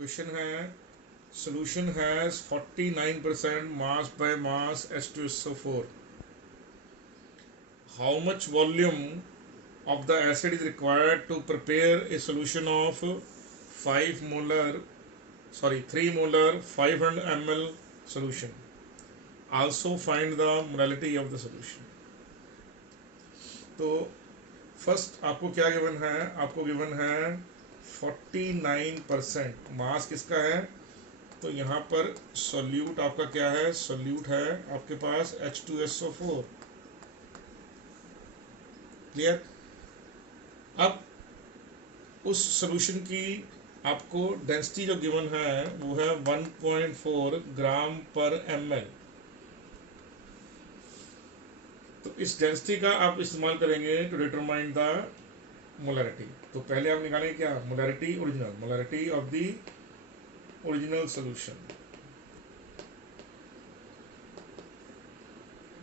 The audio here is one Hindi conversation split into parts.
क्वेश्चन है solution has 49% mass by mass H2SO4. How much volume of the acid is required to prepare a solution of 5 molar 3 molar 500 ml solution? Also find the molality of the solution. तो फर्स्ट आपको क्या गिवन है? आपको गिवन है 49% मास किसका है? तो यहाँ पर सोल्यूट आपका क्या है? सोल्यूट है आपके पास H2SO4। क्लियर? अब उस सोल्यूशन की आपको डेंसिटी जो गिवन है वो है 1.4 ग्राम पर ml। तो इस डेंसिटी का आप इस्तेमाल करेंगे टू डिटरमाइन द मोलैरिटी। तो पहले आप निकालेंगे क्या? Molarity original, molarity of the original solution.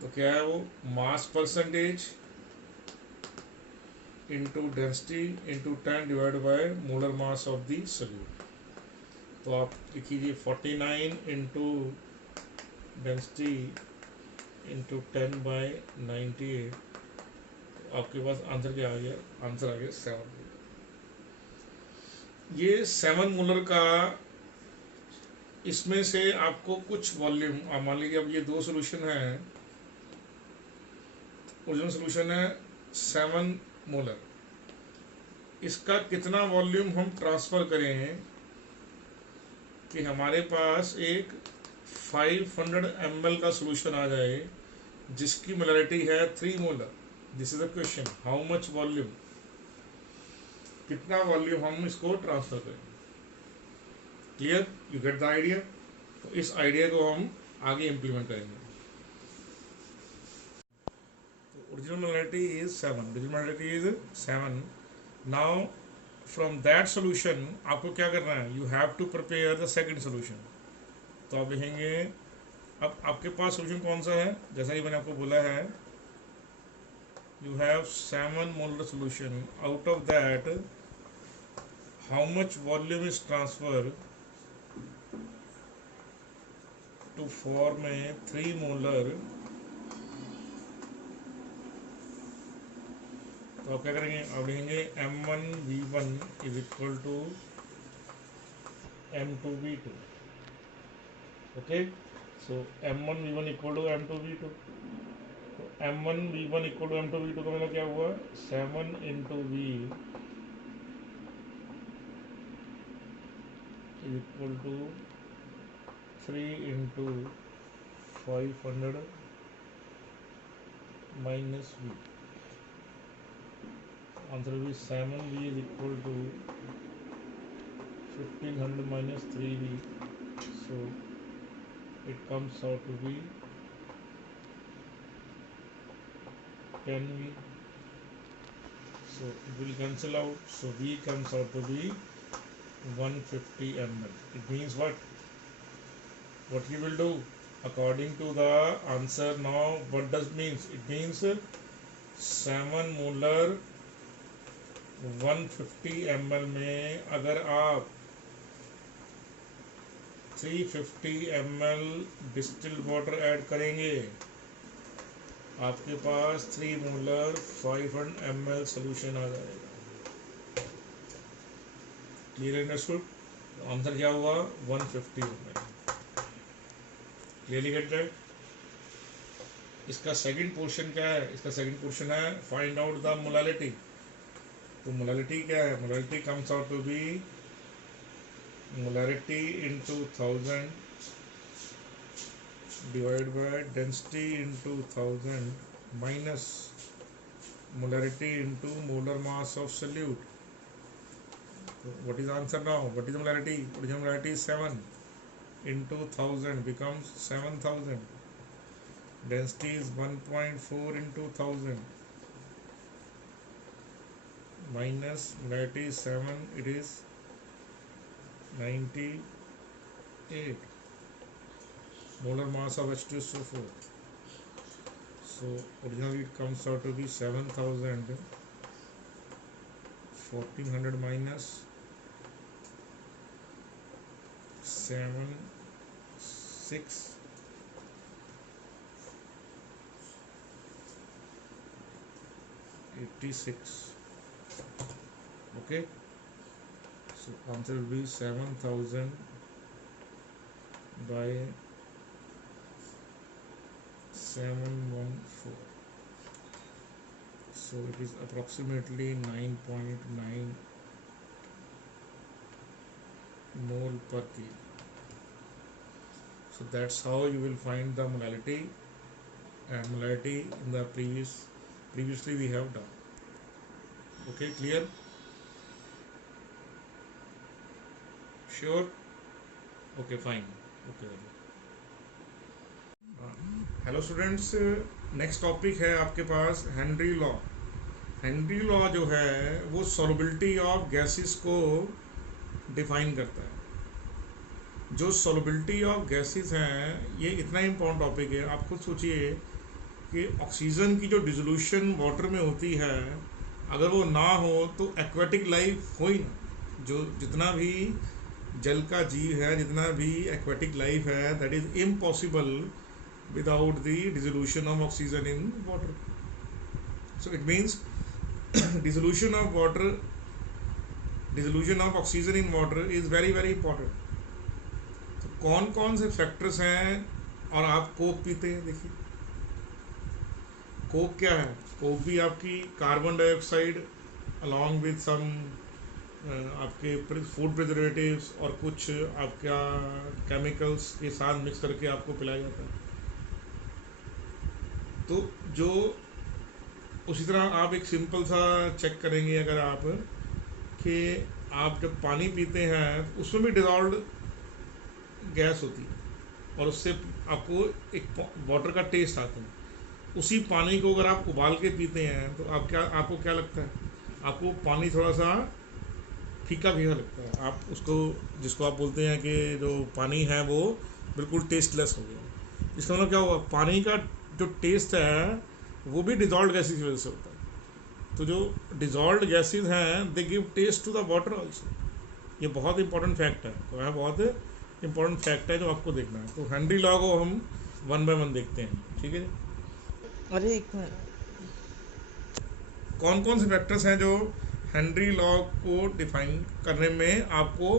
तो क्या है वो? Mass percentage into density into 10 divide by molar mass of the solute. तो आप लिखिए 49 इंटू डेंसिटी इंटू 10 बाय 98। आपके पास आंसर क्या आ गया? आंसर आ गया 7। ये 7 मोलर का, इसमें से आपको कुछ वॉल्यूम, आप मान लीजिए अब ये दो सोल्यूशन है, ओरिजिनल सोल्यूशन है 7 मोलर, इसका कितना वॉल्यूम हम ट्रांसफर करें कि हमारे पास एक 500 ml का सोल्यूशन आ जाए जिसकी मोलैरिटी है 3 molar. This is the question, how much volume, कितना वॉल्यूम हम इसको ट्रांसफर करें। Clear? You get the idea? तो इस आइडिया को हम आगे इंप्लीमेंट करेंगे। तो original molarity is 7, original molarity is 7। Now from that solution आपको क्या करना है? You have to prepare the second solution. तो आप लिखेंगे, अब आपके पास सोल्यूशन कौन सा है? जैसा कि मैंने आपको बोला है, you have 7 molar solution. Out of that, how much volume is transferred to form a 3 molar? तो आप क्या करेंगे? आप लिखेंगे M1V1 is equal to M2V2। Okay, so M1V1 equal to M2V2। तो M1V1 equal to M2V2 का मतलब क्या हुआ? 7 into V is equal to 3 into 500 minus V। Answer will be 7V is equal to 1500 minus 3V, so it comes out to be 10V, so it will cancel out, so V comes out to be 150 ml। It means what you will do according to the answer now? What does means? It means 7 molar 150 ml में अगर आप 350 ml डिस्टिल्ड वाटर ऐड करेंगे, आपके पास 3 मोलर 500 ml सोल्यूशन आ जाएगा। Clear understood? आंसर क्या हुआ? 150 ml। Clearly get that? इसका सेकंड पोर्शन क्या है? इसका सेकंड पोर्शन है फाइंड आउट द मोलैलिटी। तो मोलैलिटी क्या है? Molality comes out to be molarity into 1000 divided by density into 1000 minus molarity into molar mass of solute. So what is the answer now? What is the molarity? Original molarity is 7 into 1000 becomes 7000. Density is 1.4 into 1000 minus molarity is 7, it is 98 molar mass of H2SO4. So originally it comes out to be 7000, 1400 minus 7 6 86. Okay, so answer will be 7000 by 714. So it is approximately 9.9 mole per kg. So that's how you will find the molality, and molality in the previously we have done. Okay, clear? Sure? Okay, fine. Okay. Hello students, next topic है आपके पास हेनरी लॉ। हेनरी लॉ जो है वो सॉल्युबिलिटी ऑफ गैसेस को डिफाइन करता है। जो सॉल्युबिलिटी ऑफ गैसेस हैं ये इतना इम्पोर्टेंट टॉपिक है। आप खुद सोचिए कि ऑक्सीजन की जो डिसोल्यूशन वाटर में होती है, अगर वो ना हो तो एक्वेटिक लाइफ हो ही ना। जो जितना भी जल का जीव है, जितना भी एक्वेटिक लाइफ है, that is impossible without the dissolution of oxygen in water. So it means dissolution of oxygen in water is very very important. तो कौन कौन से फैक्टर्स हैं? और आप कोक पीते हैं, देखिए कोक क्या है? कोक भी आपकी carbon dioxide along with some आपके फूड प्रिजर्वेटिव्स और कुछ आपका केमिकल्स के साथ मिक्स करके आपको पिलाया जाता है। तो जो उसी तरह आप एक सिंपल सा चेक करेंगे, अगर आप कि आप जब पानी पीते हैं उसमें भी डिजॉल्व्ड गैस होती है और उससे आपको एक वाटर का टेस्ट आता है। उसी पानी को अगर आप उबाल के पीते हैं तो आपको क्या लगता है? आपको पानी थोड़ा सा फीका फीका लगता है। आप उसको, जिसको आप बोलते हैं कि जो पानी है वो बिल्कुल टेस्टलेस हो गया। इसका मतलब क्या हुआ? पानी का जो टेस्ट है वो भी डिजॉल्व्ड गैसेस की वजह से होता है। तो जो डिजॉल्व्ड गैसेस हैं they give taste to the water also. ये बहुत इंपॉर्टेंट फैक्ट है। तो यह बहुत इंपॉर्टेंट फैक्ट है जो आपको देखना है। तो हेनरी लॉ को हम 1 बाय 1 देखते हैं, ठीक है जी। अरे एक मिनट, कौन कौन से फैक्टर्स हैं जो हेनरी लॉ को डिफाइन करने में आपको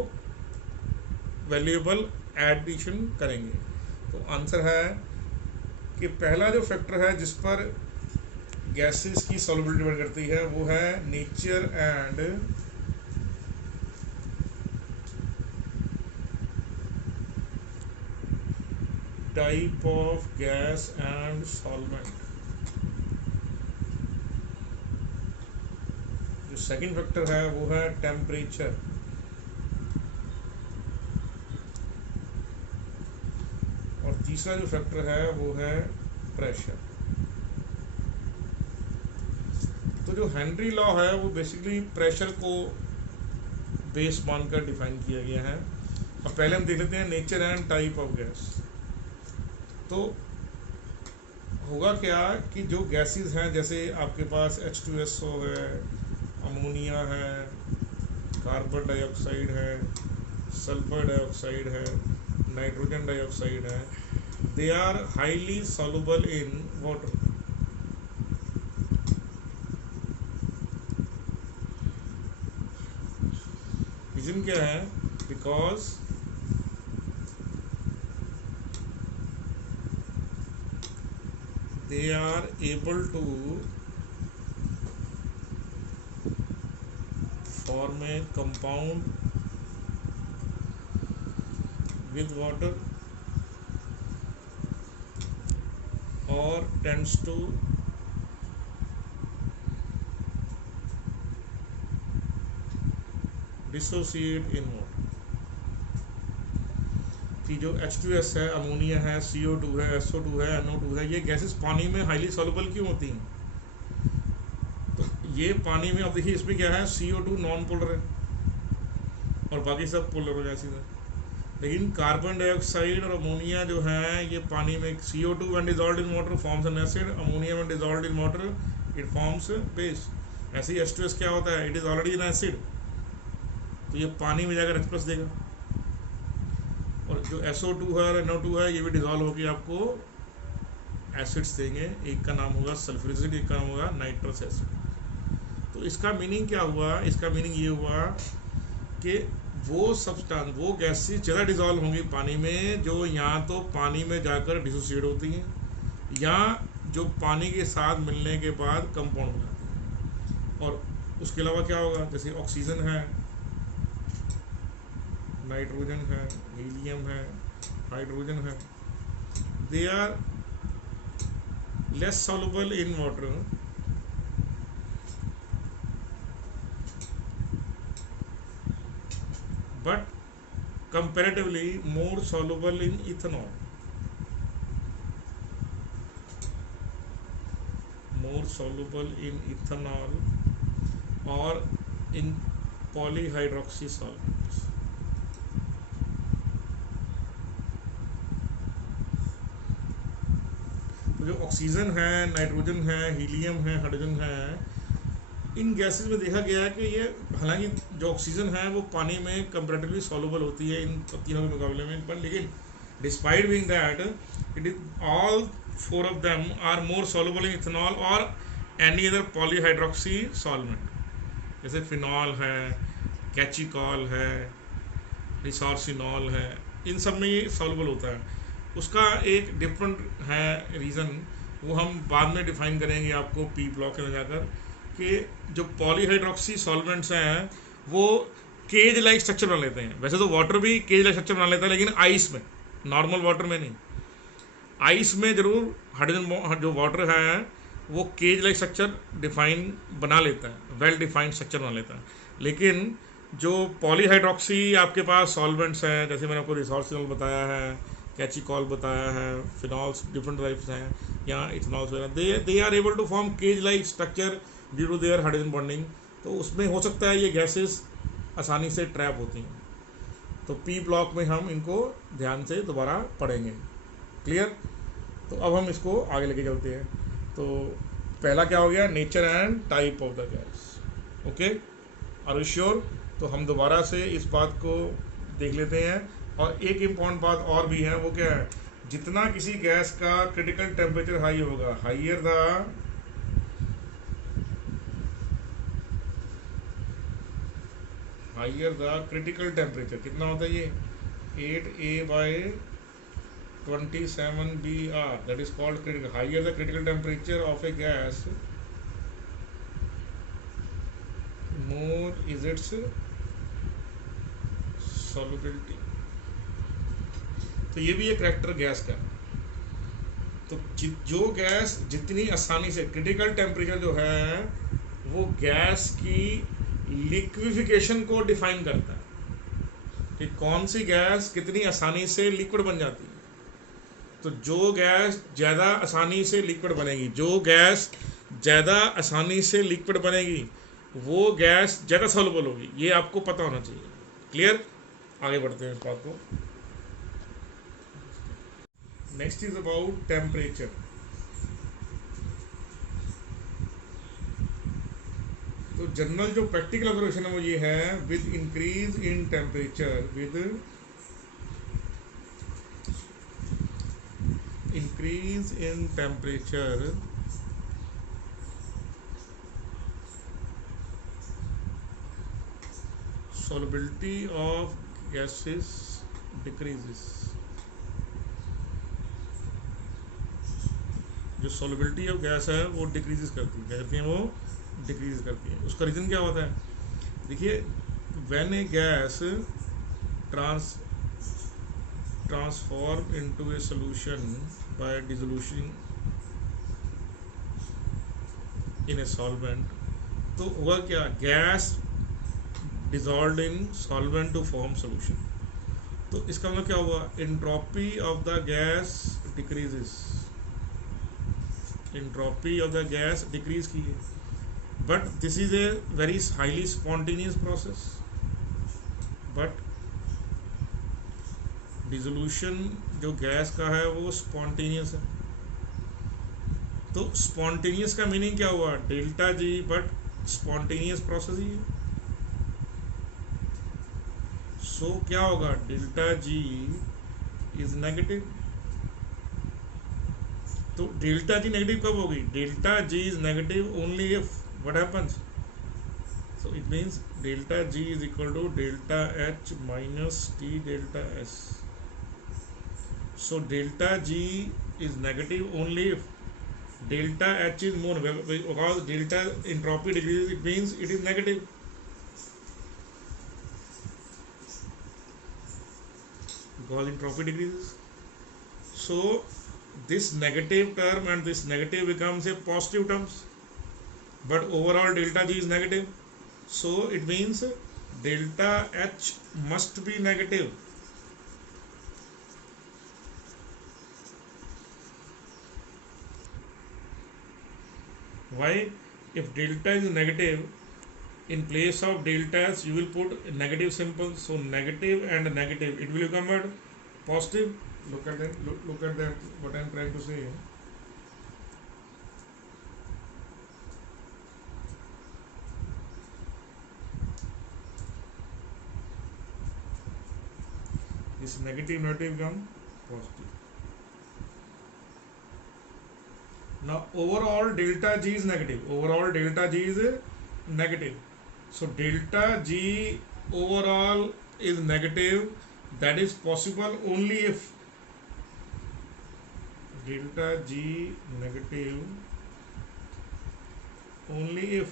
वैल्यूएबल एडिशन करेंगे? तो आंसर है कि पहला जो फैक्टर है जिस पर गैसेस की सॉल्युबिलिटी डिपेंड करती है वो है nature and type of gas and solvent. जो सेकंड फैक्टर है वो है टेम्परेचर। और तीसरा जो फैक्टर है वो है प्रेशर। तो जो हेनरी लॉ है वो बेसिकली प्रेशर को बेस मानकर डिफाइन किया गया है। अब पहले हम देख लेते हैं nature and type of gas. तो होगा क्या कि जो गैसेस हैं, जैसे आपके पास H2SO है, अमोनिया है, कार्बन डाइऑक्साइड है, सल्फर डाइऑक्साइड है, नाइट्रोजन डाइऑक्साइड है, they are highly soluble in water. Reason क्या है? Because they are able to form a compound with water or tends to dissociate in water। कि जो H2S है, अमोनिया है, CO2 है, SO2 है, NO2 है, ये गैसेस पानी में हाईली सॉल्युबल क्यों होती हैं? तो ये पानी में, अब देखिए इसमें क्या है, CO2 नॉन पोलर है और बाकी सब पोलर गैसेस है। लेकिन कार्बन डाइऑक्साइड और अमोनिया जो है ये पानी में, CO2 when dissolved in water forms an acid, ammonia when dissolved in water it forms base। ऐसे ही H2S क्या होता है? It is already N acid, तो ये पानी में जाकर H+ देगा। और जो SO2 है और NO2 है ये भी डिजॉल्व होकर आपको एसिड्स देंगे। एक का नाम होगा सल्फ्यूरिक एसिड, एक का नाम होगा नाइट्रस एसिड। तो इसका मीनिंग क्या हुआ? इसका मीनिंग ये हुआ कि वो सब्सटेंस, वो गैसेस ज़्यादा डिजॉल्व होंगी पानी में, जो या तो पानी में जाकर डिसोसिएट होती हैं या जो पानी के साथ मिलने के बाद कंपाउंड हो जाती हैं। और उसके अलावा क्या होगा? जैसे ऑक्सीजन है, नाइट्रोजन है, हीलियम है, हाइड्रोजन है, they are less soluble in water but comparatively more soluble in ethanol, more soluble in ethanol or in polyhydroxy solvents। तो जो ऑक्सीजन है, नाइट्रोजन है, हीलियम है, हाइड्रोजन है, इन गैसेस में देखा गया है कि ये, हालांकि जो ऑक्सीजन है वो पानी में कंपैरेटिवली सॉल्युबल होती है इन तीनों के मुकाबले में, पर लेकिन despite being that it is all four of them are more soluble in ethanol और एनी अदर पॉलीहाइड्रोक्सी सॉल्वेंट, जैसे फिनॉल है, कैचिकॉल है, रिसोर्सिनॉल है, इन सब में ये सॉल्युबल होता है। उसका एक डिफरेंट है रीज़न, वो हम बाद में डिफाइन करेंगे आपको पी ब्लॉक में जाकर, कि जो पॉलीहाइड्रोक्सी सॉल्वेंट्स हैं वो केज लाइक स्ट्रक्चर बना लेते हैं। वैसे तो वाटर भी केज लाइक स्ट्रक्चर बना लेता है, लेकिन आइस में, नॉर्मल वाटर में नहीं। आइस में जरूर हाइड्रोजन जो वाटर है वो केज लाइक स्ट्रक्चर डिफाइन बना लेता है, वेल डिफाइंड स्ट्रक्चर बना लेता है। लेकिन जो पॉलीहाइड्रोक्सी आपके पास सॉल्वेंट्स हैं, जैसे मैंने आपको रिसोर्सिनॉल बताया है, कैचिकॉल बताया है, फिनॉल्स डिफरेंट टाइप्स हैं, या इथेनॉल्स वगैरह, they are able to form cage like structure due to their hydrogen bonding. तो उसमें हो सकता है ये गैसेस आसानी से ट्रैप होती हैं। तो पी ब्लॉक में हम इनको ध्यान से दोबारा पढ़ेंगे। क्लियर? तो अब हम इसको आगे लेके चलते हैं। तो पहला क्या हो गया? Nature and type of the gas. Okay, are you sure? तो हम दोबारा से इस बात को देख लेते हैं। और एक इम्पॉर्टेंट बात और भी है, वो क्या है? जितना किसी गैस का क्रिटिकल टेम्परेचर हाई होगा, हाइयर द क्रिटिकल टेम्परेचर, कितना होता है ये? 8a/27br, that is called critical. Higher the critical temperature of a gas, more is its solubility। तो ये भी एक करैक्टर गैस का। तो जो गैस जितनी आसानी से, क्रिटिकल टेम्परेचर जो है वो गैस की लिक्विफिकेशन को डिफाइन करता है कि कौन सी गैस कितनी आसानी से लिक्विड बन जाती है। तो जो गैस ज़्यादा आसानी से लिक्विड बनेगी, जो गैस ज़्यादा आसानी से लिक्विड बनेगी, वो गैस ज़्यादा सॉल्युबल होगी। ये आपको पता होना चाहिए। क्लियर? आगे बढ़ते हैं इस बात को। Next is about temperature. तो जनरल जो प्रैक्टिकल ऑब्जर्वेशन है वो ये है, with increase in temperature, with increase in temperature, solubility of gases decreases। जो solubility ऑफ गैस है वो डिक्रीजेस करती है। क्या करती है? वो डिक्रीज करती है। उसका रीज़न क्या होता है? देखिए, when A gas transform into A solution bye dissolution in a solvent, तो हुआ क्या? Gas dissolved in solvent to form solution। तो इसका मतलब क्या हुआ? Entropy of the gas decreases, entropy of the gas decrease की है। But this is a very highly spontaneous process. But dissolution जो गैस का है वो स्पॉन्टेनियस है। तो स्पॉन्टेनियस का मीनिंग क्या हुआ? Delta G, but spontaneous process ही है। सो क्या होगा? Delta G is negative. तो डेल्टा जी नेगेटिव कब होगी? Delta G is negative only if what happens, so it means delta g is equal to delta h minus t delta s. So delta g is negative only if delta h is more, because delta entropy decreases, it means it is negative. Because entropy decreases, so this negative term and this negative becomes a positive terms, but overall delta g is negative, so it means delta h must be negative. Why? If delta is negative, in place of delta s you will put negative symbol, so negative and negative, it will become what? Positive. Look at that, look at that, what I am trying to say. This negative become positive. Now overall delta g is negative, overall delta g is negative, so delta g overall is negative. That is possible only if delta g negative only if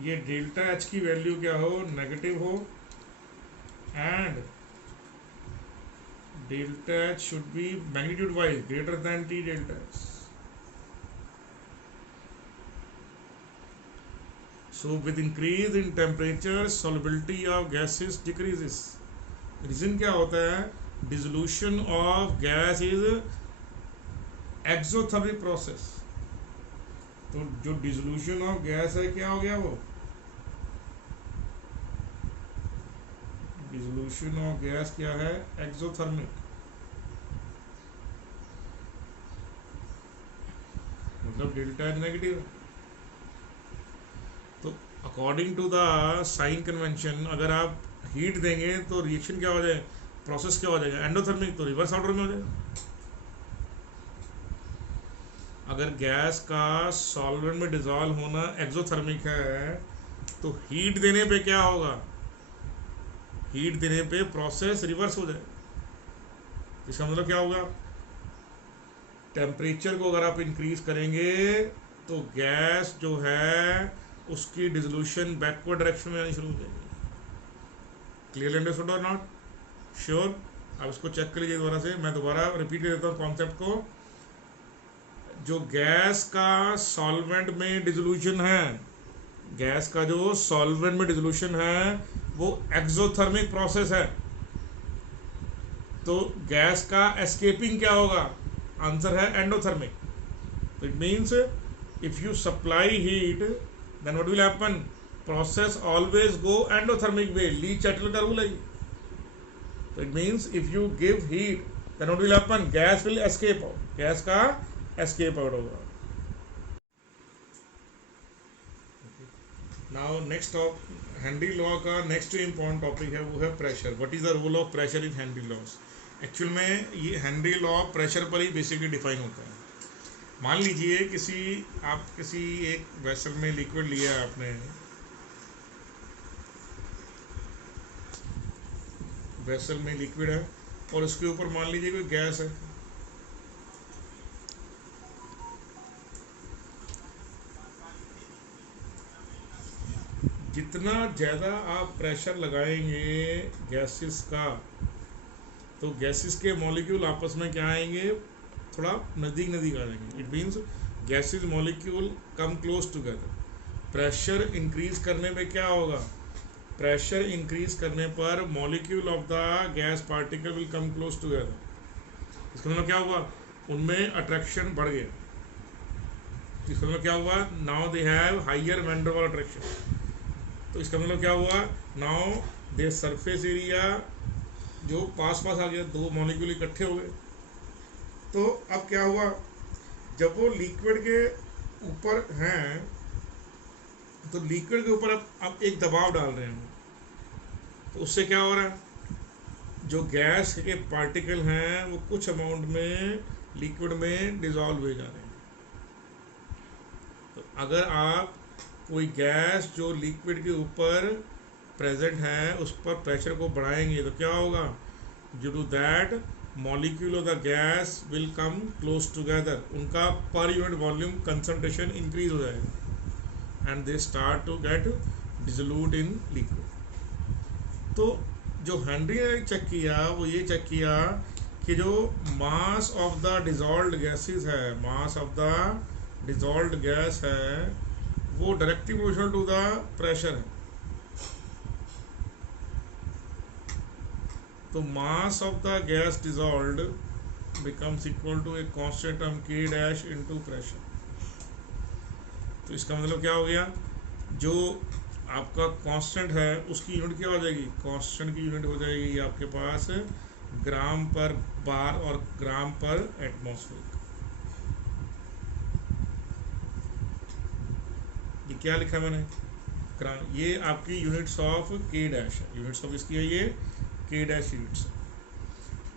ये डेल्टा एच की वैल्यू क्या हो? नेगेटिव हो, and delta H should be magnitude wise greater than T delta H. So with increase in temperature, solubility of gases decreases. Reason क्या होता है? Dissolution of gas is exothermic process. तो जो डिसोल्यूशन ऑफ गैस है क्या हो गया? वो डिसोल्यूशन ऑफ गैस क्या है? एक्सोथर्मिक. मतलब डेल्टा एच नेगेटिव. तो according to the sign convention, अगर आप हीट देंगे तो रिएक्शन क्या हो जाए? प्रोसेस क्या हो जाएगा? एंडोथर्मिक. तो रिवर्स ऑर्डर में हो जाएगा. अगर गैस का सॉल्वेंट में डिजॉल्व होना एक्सोथर्मिक है, तो हीट देने पे क्या होगा? हीट देने पे प्रोसेस रिवर्स हो जाए. इसका मतलब क्या होगा? टेम्परेचर को अगर आप इंक्रीज करेंगे तो गैस जो है उसकी डिसोल्यूशन बैकवर्ड डायरेक्शन में आनी शुरू हो जाएगी. क्लियर अंडरस्टूड और नॉट? श्योर? आप इसको चेक कर लीजिए दोबारा से. मैं दोबारा रिपीट कर देता हूँ कॉन्सेप्ट को. जो गैस का सॉल्वेंट में डिसोल्यूशन है, गैस का जो सॉल्वेंट में डिसोल्यूशन है वो एक्सोथर्मिक प्रोसेस है. तो गैस का एस्केपिंग क्या होगा? आंसर है एंडोथर्मिक. तो it means if you supply heat then what will happen? Process always go endothermic way. Le Chatelier का रूल है. तो it means if you give heat then what will happen? Gas will escape out. Gas का एस्केप आउट होगा. नाउ नेक्स्ट हेनरी लॉ का नेक्स्ट जो इम्पोर्टेंट टॉपिक है वो है pressure. What is the role of pressure in Henry laws? Actual में ये हेनरी लॉ प्रेशर पर ही बेसिकली डिफाइन होता है. मान लीजिए किसी एक वेसल में लिक्विड लिया है आपने, वेसल में लिक्विड है और उसके ऊपर मान लीजिए कोई गैस है. जितना ज़्यादा आप प्रेशर लगाएंगे गैसेस का, तो गैसेस के मॉलिक्यूल आपस में क्या आएंगे? थोड़ा नज़दीक आ जाएंगे. It means gases molecule come close together. Pressure increase करने में क्या होगा? प्रेशर इंक्रीज करने पर molecule of the gas particle will come close together. इसका मतलब क्या हुआ? उनमें अट्रैक्शन बढ़ गया. इसका मतलब क्या हुआ? Now they have higher van der Waals attraction. तो इसका मतलब क्या हुआ? नाउ दे सरफेस एरिया जो पास आ गया, दो मॉलिक्यूल इकट्ठे हो गए. तो अब क्या हुआ? जब वो लिक्विड के ऊपर हैं तो लिक्विड के ऊपर अब एक दबाव डाल रहे हैं, तो उससे क्या हो रहा है? जो गैस के पार्टिकल हैं वो कुछ अमाउंट में लिक्विड में डिजॉल्व हो जा रहे हैं। तो अगर आप कोई गैस जो लिक्विड के ऊपर प्रेजेंट है उस पर प्रेशर को बढ़ाएंगे तो क्या होगा, due to that molecule of the gas will come close together, उनका per unit volume concentration increase हो जाएगा and they start to get dissolute in liquid. तो जो हेनरी ने चेक किया वो ये चेक किया कि जो mass of the dissolved gases है, mass of the dissolved gas है वो directly proportional to the pressure है। तो mass of the gas dissolved becomes equal to a constant term k dash into pressure. तो इसका मतलब क्या हो गया, जो आपका कांस्टेंट है उसकी यूनिट क्या हो जाएगी, कांस्टेंट की यूनिट हो जाएगी आपके पास ग्राम पर बार और ग्राम पर एटमॉस्फेयर। ये क्या लिखा मैंने, ग्राम, ये आपकी यूनिट्स ऑफ के डैश है, यूनिट्स ऑफ इसकी है ये के डैश यूनिट्स।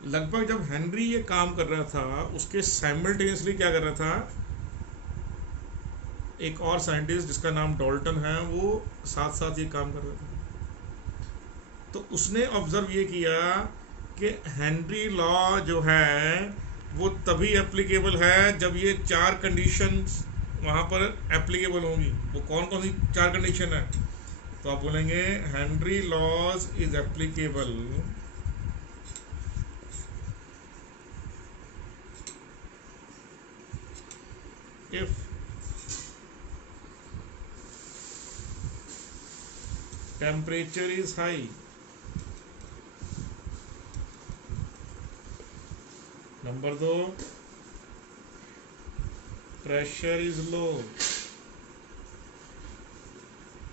लगभग जब हेनरी ये काम कर रहा था उसके साइमल्टेनियसली क्या कर रहा था, एक और साइंटिस्ट जिसका नाम डॉल्टन है वो साथ साथ ये काम कर रहा था। तो उसने ऑब्जर्व ये किया कि हेनरी लॉ जो है वो तभी एप्लीकेबल है जब ये 4 कंडीशंस वहाँ पर एप्लीकेबल होंगी। वो कौन कौन सी 4 कंडीशन है, तो आप बोलेंगे Henry laws is applicable if temperature is high, number 2 pressure is low,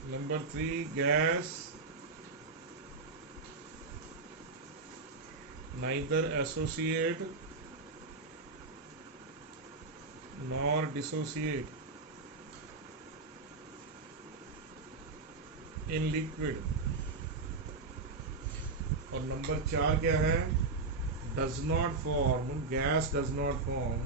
number 3 gas neither associate nor dissociate in liquid, और नंबर 4 क्या है, does not form, gas does not form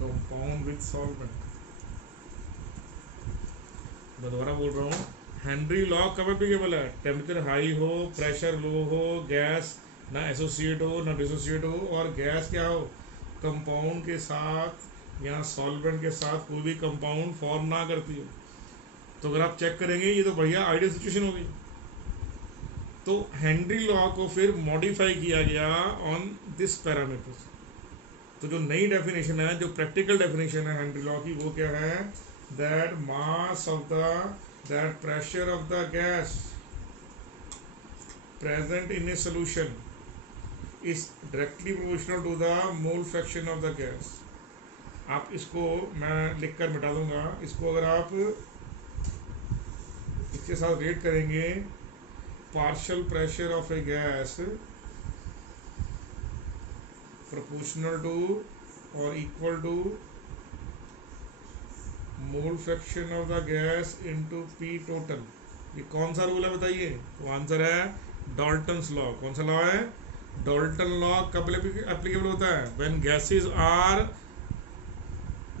compound with solvent. दोबारा बोल रहा हूँ, हेनरी लॉ कब एप्लीकेबल है, टेम्परेचर हाई हो, प्रेशर लो हो, गैस ना एसोसिएट हो ना डिसोसिएट हो, और गैस क्या हो, कंपाउंड के साथ या सॉल्वेंट के साथ कोई भी कंपाउंड फॉर्म ना करती हो। तो अगर आप चेक करेंगे ये तो बढ़िया आइडियल सिचुएशन होगी। तो हेनरी लॉ को फिर मॉडिफाई किया गया ऑन दिस पैरामीटर्स। तो जो नई डेफिनेशन है, जो प्रैक्टिकल डेफिनेशन है हेनरी लॉ की, वो क्या है, that mass of the that pressure of the gas present in a solution is directly proportional to the mole fraction of the gas। आप इसको मैं लिख कर मिटा दूंगा, इसको अगर आप इसके साथ रेट करेंगे, partial pressure of a gas proportional to और equal to mole fraction of the gas into P total. ये कौन सा रूल है बताइए, तो आंसर है डॉल्टन्स लॉ। कौन सा लॉ है, डॉल्टन लॉ कब एप्लीकेबल होता है, when gases are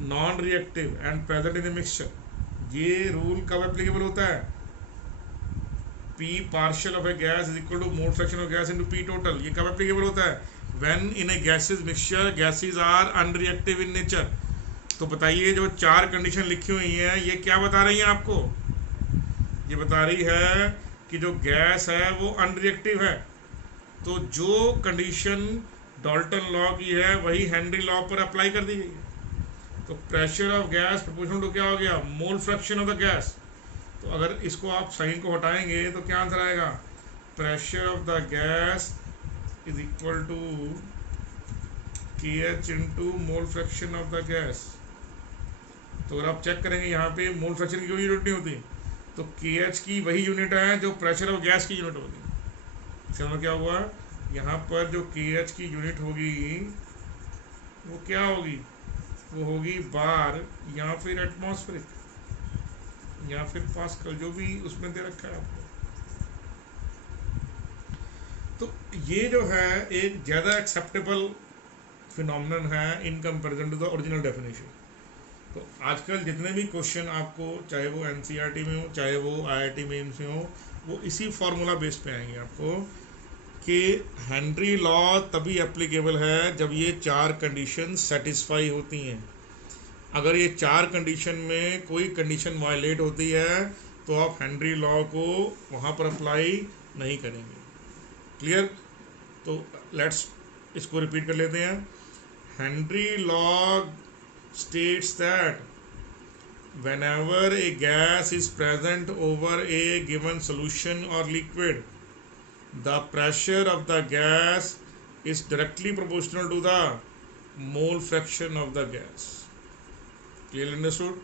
non reactive and present in a mixture. ये रूल कब एप्लीकेबल होता है, P partial of a gas is equal to mole fraction of gas into P total. ये कब एप्लीकेबल होता है, when in a gases mixture gases are unreactive in nature. तो बताइए जो 4 कंडीशन लिखी हुई हैं ये क्या बता रही हैं आपको, ये बता रही है कि जो गैस है वो अनरिएक्टिव है। तो जो कंडीशन डॉल्टन लॉ की है वही हेनरी लॉ पर अप्लाई कर दी गई है। तो pressure of gas proportional to क्या हो गया, mole fraction of the gas. तो अगर इसको आप साइन को हटाएंगे तो क्या आंसर आएगा, pressure of the gas is equal to KH into mole fraction of the gas. तो अगर आप चेक करेंगे यहाँ पे मोल फ्रैक्शन की कोई यूनिट नहीं होती, तो KH की वही यूनिट है जो प्रेशर ऑफ गैस की यूनिट होगी। इसका मतलब क्या हुआ, यहाँ पर जो KH की यूनिट होगी वो क्या होगी, वो होगी बार या फिर एटमॉस्फेरिक या फिर पास्कल, जो भी उसमें दे रखा है आपको। तो ये जो है एक ज़्यादा एक्सेप्टेबल फिनोमिनन है in comparison to the original definition. तो आजकल जितने भी क्वेश्चन आपको, चाहे वो एनसीईआरटी में हो चाहे वो आईआईटी मेंस में हो, वो इसी फार्मूला बेस पे आएंगे आपको कि हेनरी लॉ तभी एप्लीकेबल है जब ये चार कंडीशन सेटिस्फाई होती हैं। अगर ये चार कंडीशन में कोई कंडीशन वायलेट होती है तो आप हेनरी लॉ को वहाँ पर अप्लाई नहीं करेंगे। क्लियर? तो लेट्स इसको रिपीट कर लेते हैं। Henry law states that whenever a gas is present over a given solution or liquid, the pressure of the gas is directly proportional to the mole fraction of the gas. Clearly understood?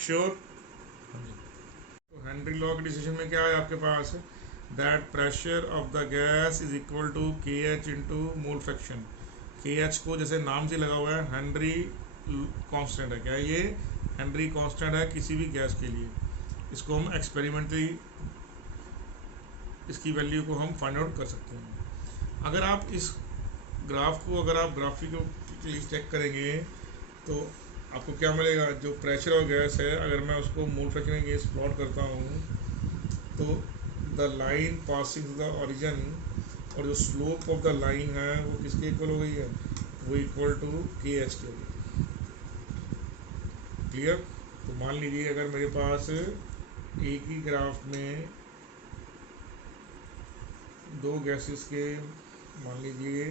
Sure? तो हेनरी लॉ के डिसीजन में क्या है आपके पास, that pressure of the gas is equal to K H into mole fraction. K H को जैसे नाम से लगा हुआ है हेनरी कांस्टेंट है, क्या ये हेनरी कांस्टेंट है किसी भी गैस के लिए। इसको हम एक्सपेरिमेंटली इसकी वैल्यू को हम फाइंड आउट कर सकते हैं। अगर आप इस ग्राफ को, अगर आप ग्राफिकली चेक करेंगे तो आपको क्या मिलेगा, जो प्रेशर ऑफ गैस है अगर मैं उसको मोल फ्रैक्शन केस प्लॉट करता हूँ तो the line passing the origin और जो स्लोप ऑफ द लाइन है वो किसके इक्वल हो गई है, वो इक्वल टू के एच के हो गई। क्लियर? तो मान लीजिए अगर मेरे पास एक ही ग्राफ में दो गैसेस के, मान लीजिए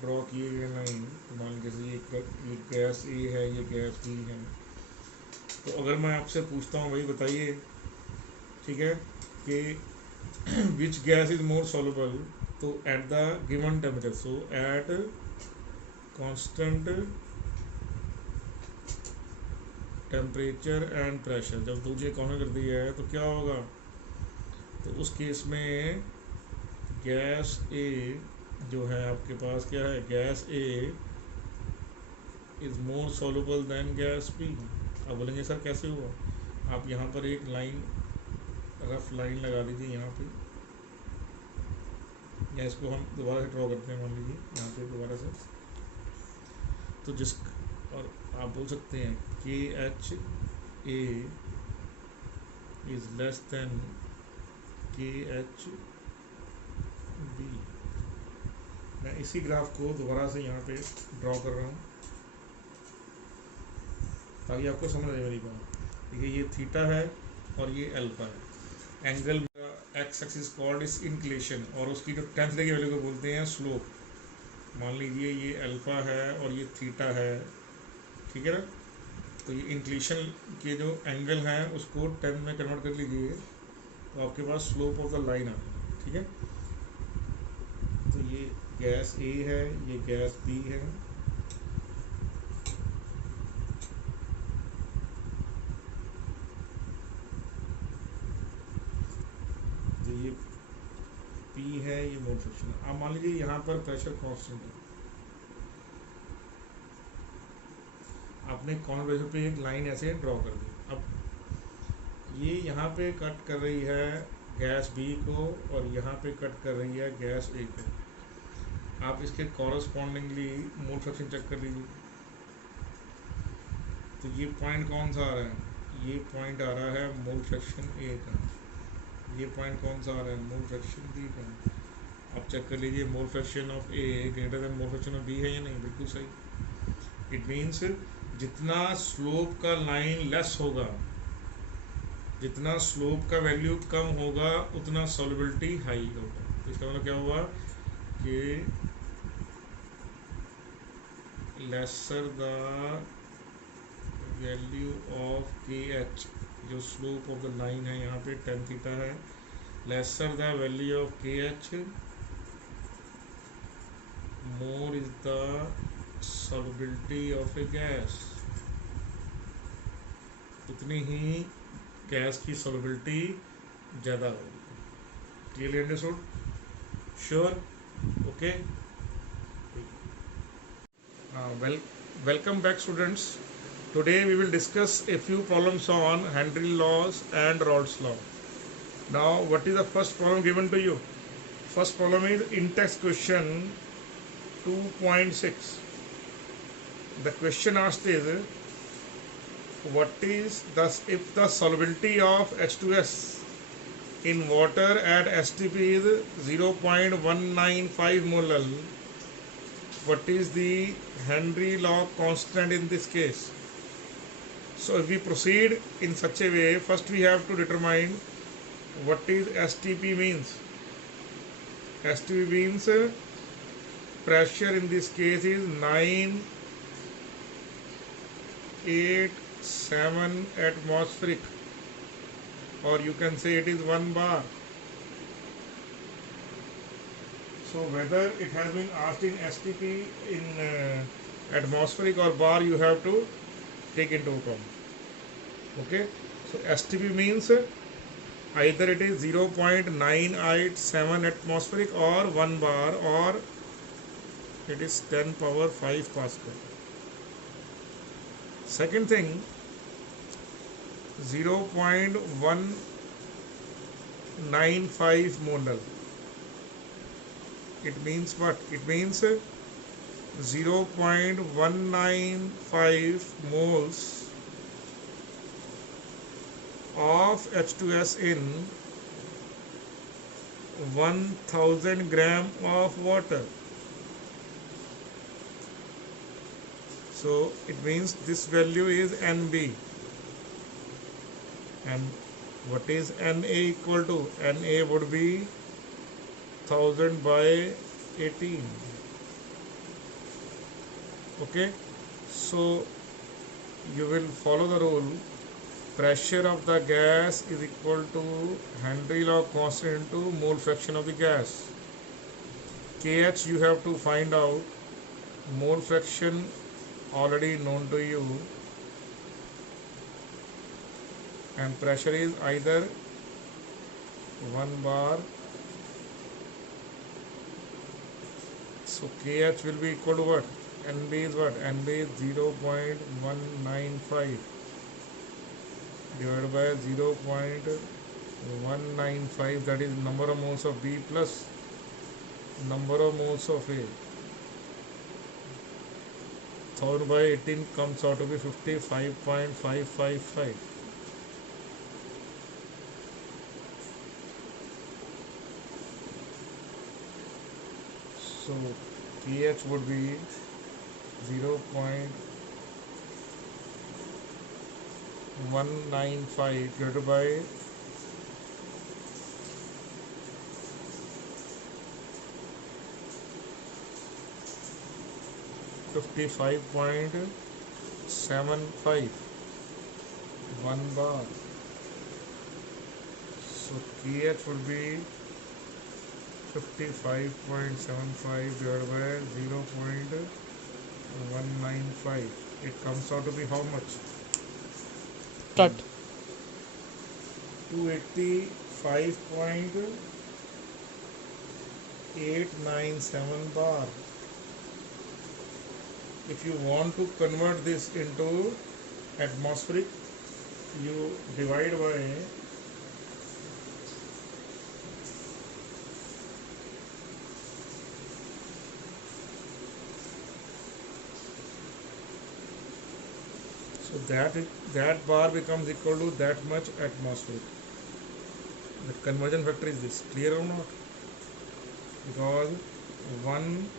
ड्रॉ किए गए लाइन, तो मान लीजिए ये गैस ए है, ये गैस बी है। तो अगर मैं आपसे पूछता हूँ भाई बताइए, ठीक है, कि which gas is more soluble, तो at the given temperature, so at constant temperature and pressure, जब दूसरे कॉन्स्टेंट कर दिया है तो क्या होगा, तो उस केस में गैस ए जो है आपके पास क्या है, gas A is more soluble than gas B. अब बोलेंगे सर कैसे हुआ, आप यहाँ पर एक लाइन, रफ लाइन लगा दीजिए यहाँ पे, या इसको हम दोबारा से ड्रॉ करते हैं, मान लीजिए यहाँ पे दोबारा से, तो जिस, और आप बोल सकते हैं के H A is less than के एच बी। मैं इसी ग्राफ को दोबारा से यहाँ पे ड्रॉ कर रहा हूँ ताकि आपको समझ आए मेरी बात। देखिए ये थीटा है और ये अल्फा है। Angle x axis called is inclination, और उसकी जो टेंथ की वैल्यू को बोलते हैं स्लोप। मान लीजिए ये अल्फा है और ये थीटा है, ठीक है ना। तो ये इंक्लेशन के जो एंगल हैं उसको 10 में कन्वर्ट कर लीजिए तो आपके पास स्लोप ऑफ द लाइन आ गया, ठीक है। तो ये गैस ए है, ये गैस बी है, तो ये पी है, ये मोल फ्रैक्शन है। अब मान लीजिए यहाँ पर प्रेशर कांस्टेंट है, आपने कॉर्नर प्रेशर पे एक लाइन ऐसे ड्रॉ कर दी। अब ये यहाँ पे कट कर रही है गैस बी को और यहाँ पे कट कर रही है गैस ए को। आप इसके कॉरस्पॉन्डिंगली मोल फ्रैक्शन चेक कर लीजिए। तो ये पॉइंट कौन सा आ रहा है, ये पॉइंट आ रहा है मोल फ्रैक्शन ए का, ये पॉइंट कौन सा आ रहा है मोल फ्रैक्शन बी का। आप चेक कर लीजिए mole fraction of A greater than mole fraction of B है या नहीं, बिल्कुल सही। इट मीन्स जितना स्लोप का लाइन लेस होगा, जितना स्लोप का वैल्यू कम होगा उतना सॉल्युबिलिटी हाई होगा। तो इसका मतलब क्या हुआ कि लेसर द वैल्यू ऑफ के एच, जो स्लोप ऑफ द लाइन है यहाँ पे 10 थीटा है, लेसर द वैल्यू ऑफ के H more is the solubility of a gas, उतनी ही गैस की solubility ज़्यादा होगी। Clearly understood? Sure? Okay. Well, welcome back, students. Today we will discuss a few problems on Henry laws and Raoult's law. Now, what is the first problem given to you? First problem is in-text question 2.6. The question asked is, what is thus if the solubility of H2S in water at STP is 0.195 mol, what is the Henry law constant in this case? So if we proceed in such a way, first we have to determine what is STP means. STP means pressure in this case is 987 atmospheric, or you can say it is 1 bar. So whether it has been asked in STP, in atmospheric or bar, you have to take into account. Okay, so STP means either it is 0.987 atmospheric or 1 bar, or it is 10 power 5 Pascal. Second thing, 0.195 mol. It means what? It means 0.195 moles of H2S in 1000 gram of water. So it means this value is NB. And what is NA equal to? NA would be 1000 by 18. Okay, so you will follow the rule. Pressure of the gas is equal to Henry law constant into mole fraction of the gas. KH you have to find out. Mole fraction already known to you, and pressure is either 1 bar. So KH will be equal to what? NB is what? NB is 0.195 divided by 0.195, that is number of moles of B plus number of moles of A. 1000 by 18 comes out to be 55.555. So pH would be 0.195 divided by 55.75, 1 bar. So KH would be 55.75 divided by 0.195. It comes out to be how much? Start. 285.897 bar. If you want to convert this into atmospheric, you divide by so that bar becomes equal to that much atmospheric. The conversion factor is this. Clear or not? Because 1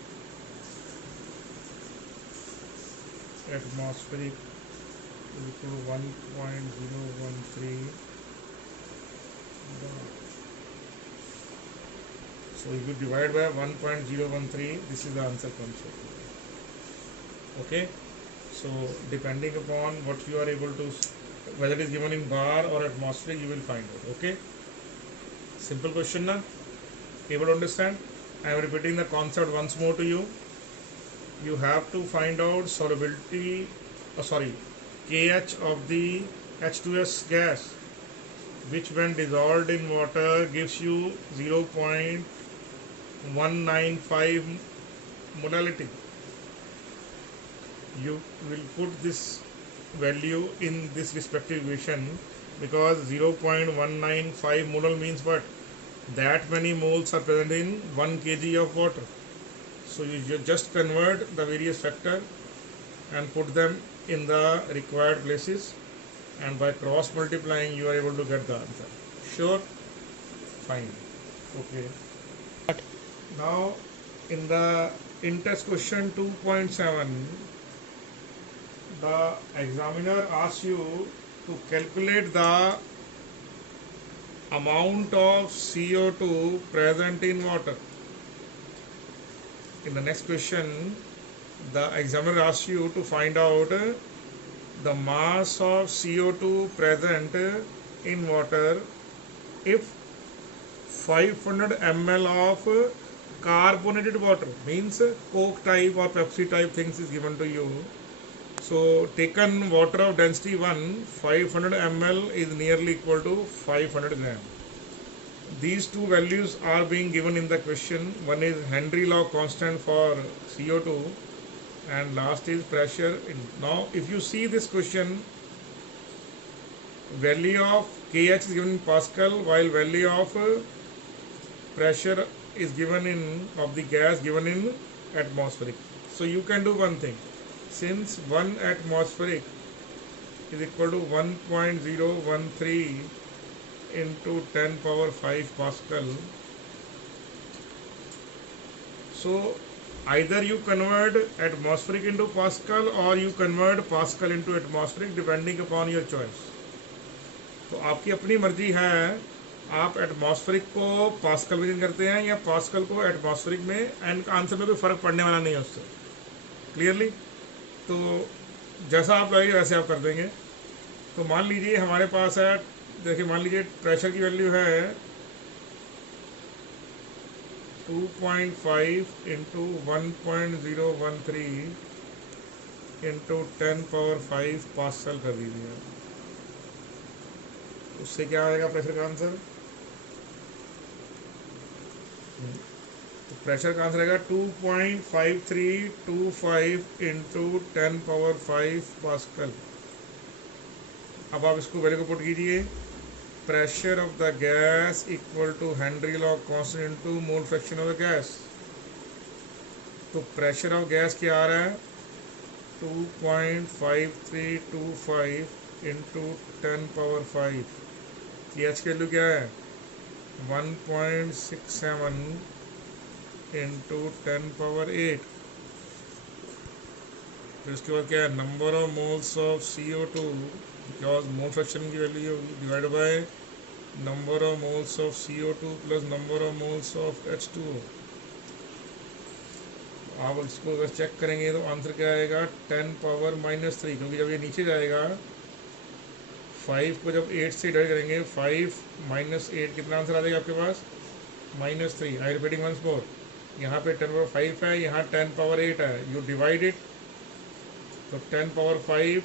atmospheric is equal to 1.013 bar. So if you divide by 1.013, this is the answer comes out. Okay. So depending upon what you are able to, whether it is given in bar or atmospheric, you will find out. Okay. Simple question na? Able to understand? I am repeating the concept once more to you. You have to find out solubility, KH of the H2S gas, which when dissolved in water gives you 0.195 molality. you will put this value in this respective equation, because 0.195 molal means what? That many moles are present in 1 kg of water. So you just convert the various factor and put them in the required places, and by cross multiplying you are able to get the answer. Sure? Fine. Okay. Now in the in-test question 2.7, the examiner asks you to calculate the amount of CO2 present in water. In the next question, the examiner asks you to find out the mass of CO2 present in water if 500 ml of carbonated water, means Coke type or Pepsi type things is given to you. So taken water of density 1, 500 ml is nearly equal to 500 gram. These two values are being given in the question. One is Henry law constant for CO2 and last is pressure. Now if you see this question, value of kx is given in Pascal, while value of pressure is given in of the gas given in atmospheric. So you can do one thing. Since 1 atmospheric is equal to 1.013 into 10 power 5 Pascal, so either you convert atmospheric into Pascal or you convert Pascal into atmospheric depending upon your choice. तो आपकी अपनी मर्जी है, आप एटमॉस्फेरिक को पास्कल में करते हैं या पास्कल को एटमॉस्फेरिक में, एंड आंसर में कोई फ़र्क पड़ने वाला नहीं है उससे, क्लियरली। तो जैसा आप लगेगा वैसे आप कर देंगे। तो मान लीजिए हमारे पास है, देखिए मान लीजिए प्रेशर की वैल्यू है 2.5 इंटू 1.013 इंटू 10 पावर 5 पास्कल कर दीजिए। उससे क्या आएगा प्रेशर का आंसर? तो प्रेशर का आंसर आएगा 2.5325 इंटू 10 पावर 5 पास्कल। अब आप इसको वैल्यू को पुट कीजिए। Pressure of the gas equal to Henry law constant into mole fraction of the gas. तो प्रेशर ऑफ गैस क्या आ रहा है? 2.5325 इंटू 10 पावर 5। एच की वैल्यू क्या है? 1.67 इंटू 10 पावर 8। फिर उसके बाद क्या है? Number of moles of CO2, because mole fraction की वैल्यू होगी, divide by number of moles of CO2 plus number of moles of H2O। आप इसको अगर चेक करेंगे तो आंसर क्या आएगा? 10 पावर -3, क्योंकि जब ये नीचे जाएगा 5 को जब 8 से डिवाइड करेंगे, 5 - 8 कितना आंसर आ जाएगा आपके पास? -3। आई रिपीटिंग वंस मोर, यहाँ पे 10 पावर 5 है, यहाँ 10 पावर 8 है, यू डिवाइड इट, तो 10 power 5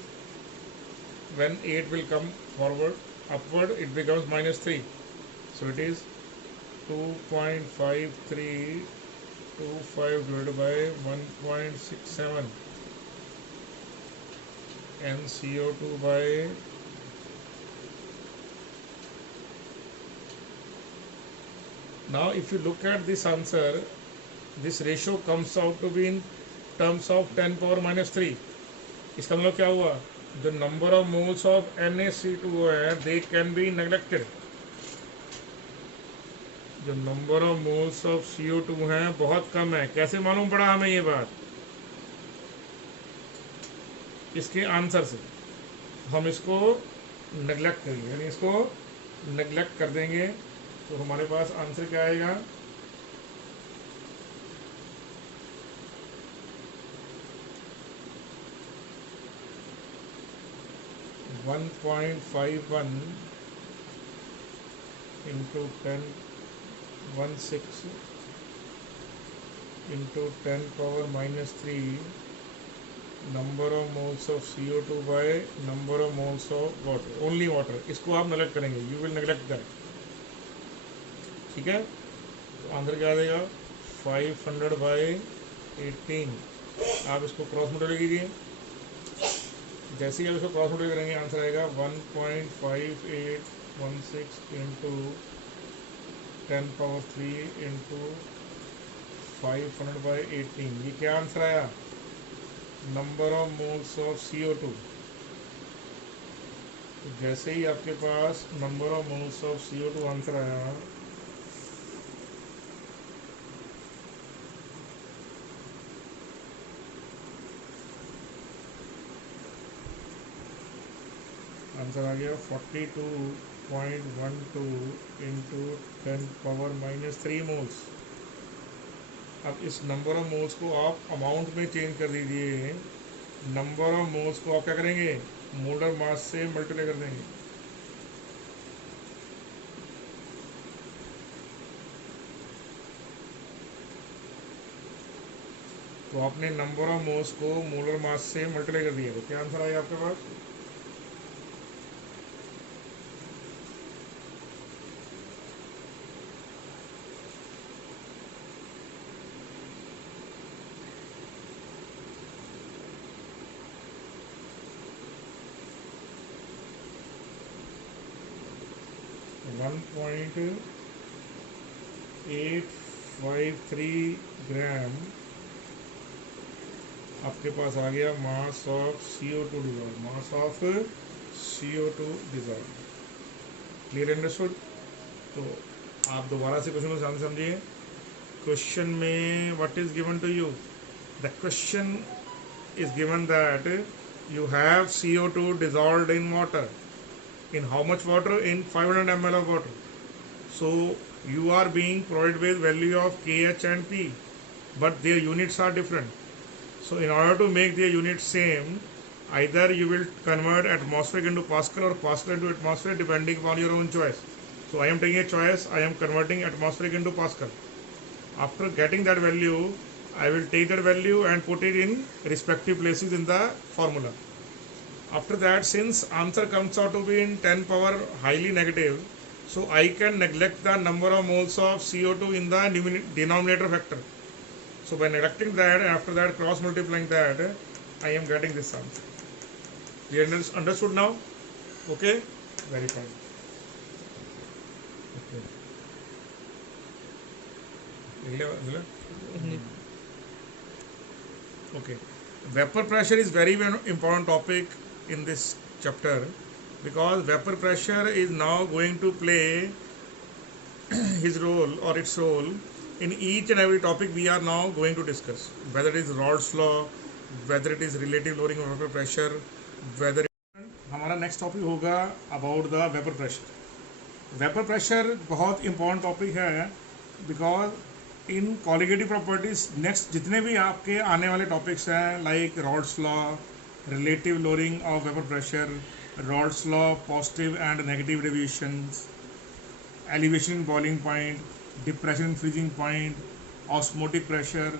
when 8 will come forward upward it becomes -3, so it is 2.5325 divided by 1.67 and CO2 by now if you look at this answer, this ratio comes out to be in terms of 10 power -3। इसका मतलब क्या हुआ? The number of moles of NaC2O है, they can be neglected। जो number of moles of CO2 हैं बहुत कम है। कैसे मालूम पड़ा हमें ये बात? इसके आंसर से हम इसको नेग्लेक्ट करेंगे, यानी इसको नेग्लेक्ट कर देंगे, तो हमारे पास आंसर क्या आएगा? 1.51 into 10⁻16 into 10 power -3 number of moles of CO2 by number of moles of water, only water। इसको आप नेग्लेक्ट करेंगे, you will neglect that, ठीक है। तो आंसर क्या आ जाएगा? 500/18। आप इसको क्रॉस मल्टीप्लाई कीजिए, जैसे ही आप इसको क्रॉस मल्टीप्लाई करेंगे आंसर आएगा 1.5816 इंटू 10⁻³ इंटू 500/18। ये क्या आंसर आया? Number of moles of CO2। तो जैसे ही आपके पास number of moles of CO2 answer आया, आंसर आ गया 42.12 इंटू 10⁻³ मोल्स। अब इस नंबर ऑफ मोल्स को आप अमाउंट में चेंज कर दीजिए। नंबर ऑफ मोल्स को आप क्या करेंगे? मोलर मास से मल्टीप्लाई कर देंगे। तो आपने नंबर ऑफ मोल्स को मोलर मास से मल्टीप्लाई कर दिया, तो क्या आंसर आएगा आपके पास? 1.853 ग्राम आपके पास आ गया mass of CO2 dissolve, mass of CO2 dissolve. Clear understood? तो आप दोबारा से क्वेश्चन को ध्यान से समझिए। क्वेश्चन में what is given to you? The question is given that you have CO2 dissolved in water. In how much water? In 500 ml of water. So you are being provided with value of KH and P, but their units are different. So in order to make their units same, either you will convert atmospheric into Pascal or Pascal into atmosphere depending upon your own choice. So I am taking a choice, I am converting atmospheric into Pascal. After getting that value, I will take that value and put it in respective places in the formula. After that, since answer comes out to be in 10 power highly negative, so I can neglect the number of moles of CO2 in the denominator factor. So by neglecting that, after that cross multiplying that, I am getting this answer. You understood now? Okay, very fine. Okay, vapor pressure is very important topic in this chapter, because vapor pressure is now going to play his role or its role in each and every topic we are now going to discuss, whether it is Raoult's law, whether it is relative lowering of vapor pressure, whether हमारा नेक्स्ट टॉपिक होगा about the vapour pressure. Vapour pressure बहुत इंपॉर्टेंट टॉपिक है, because in colligative properties next जितने भी आपके आने वाले टॉपिक्स हैं, like Raoult's law, relative lowering of vapour pressure, Raoult's law, positive and negative deviations, elevation in boiling point, depression in freezing point, osmotic pressure.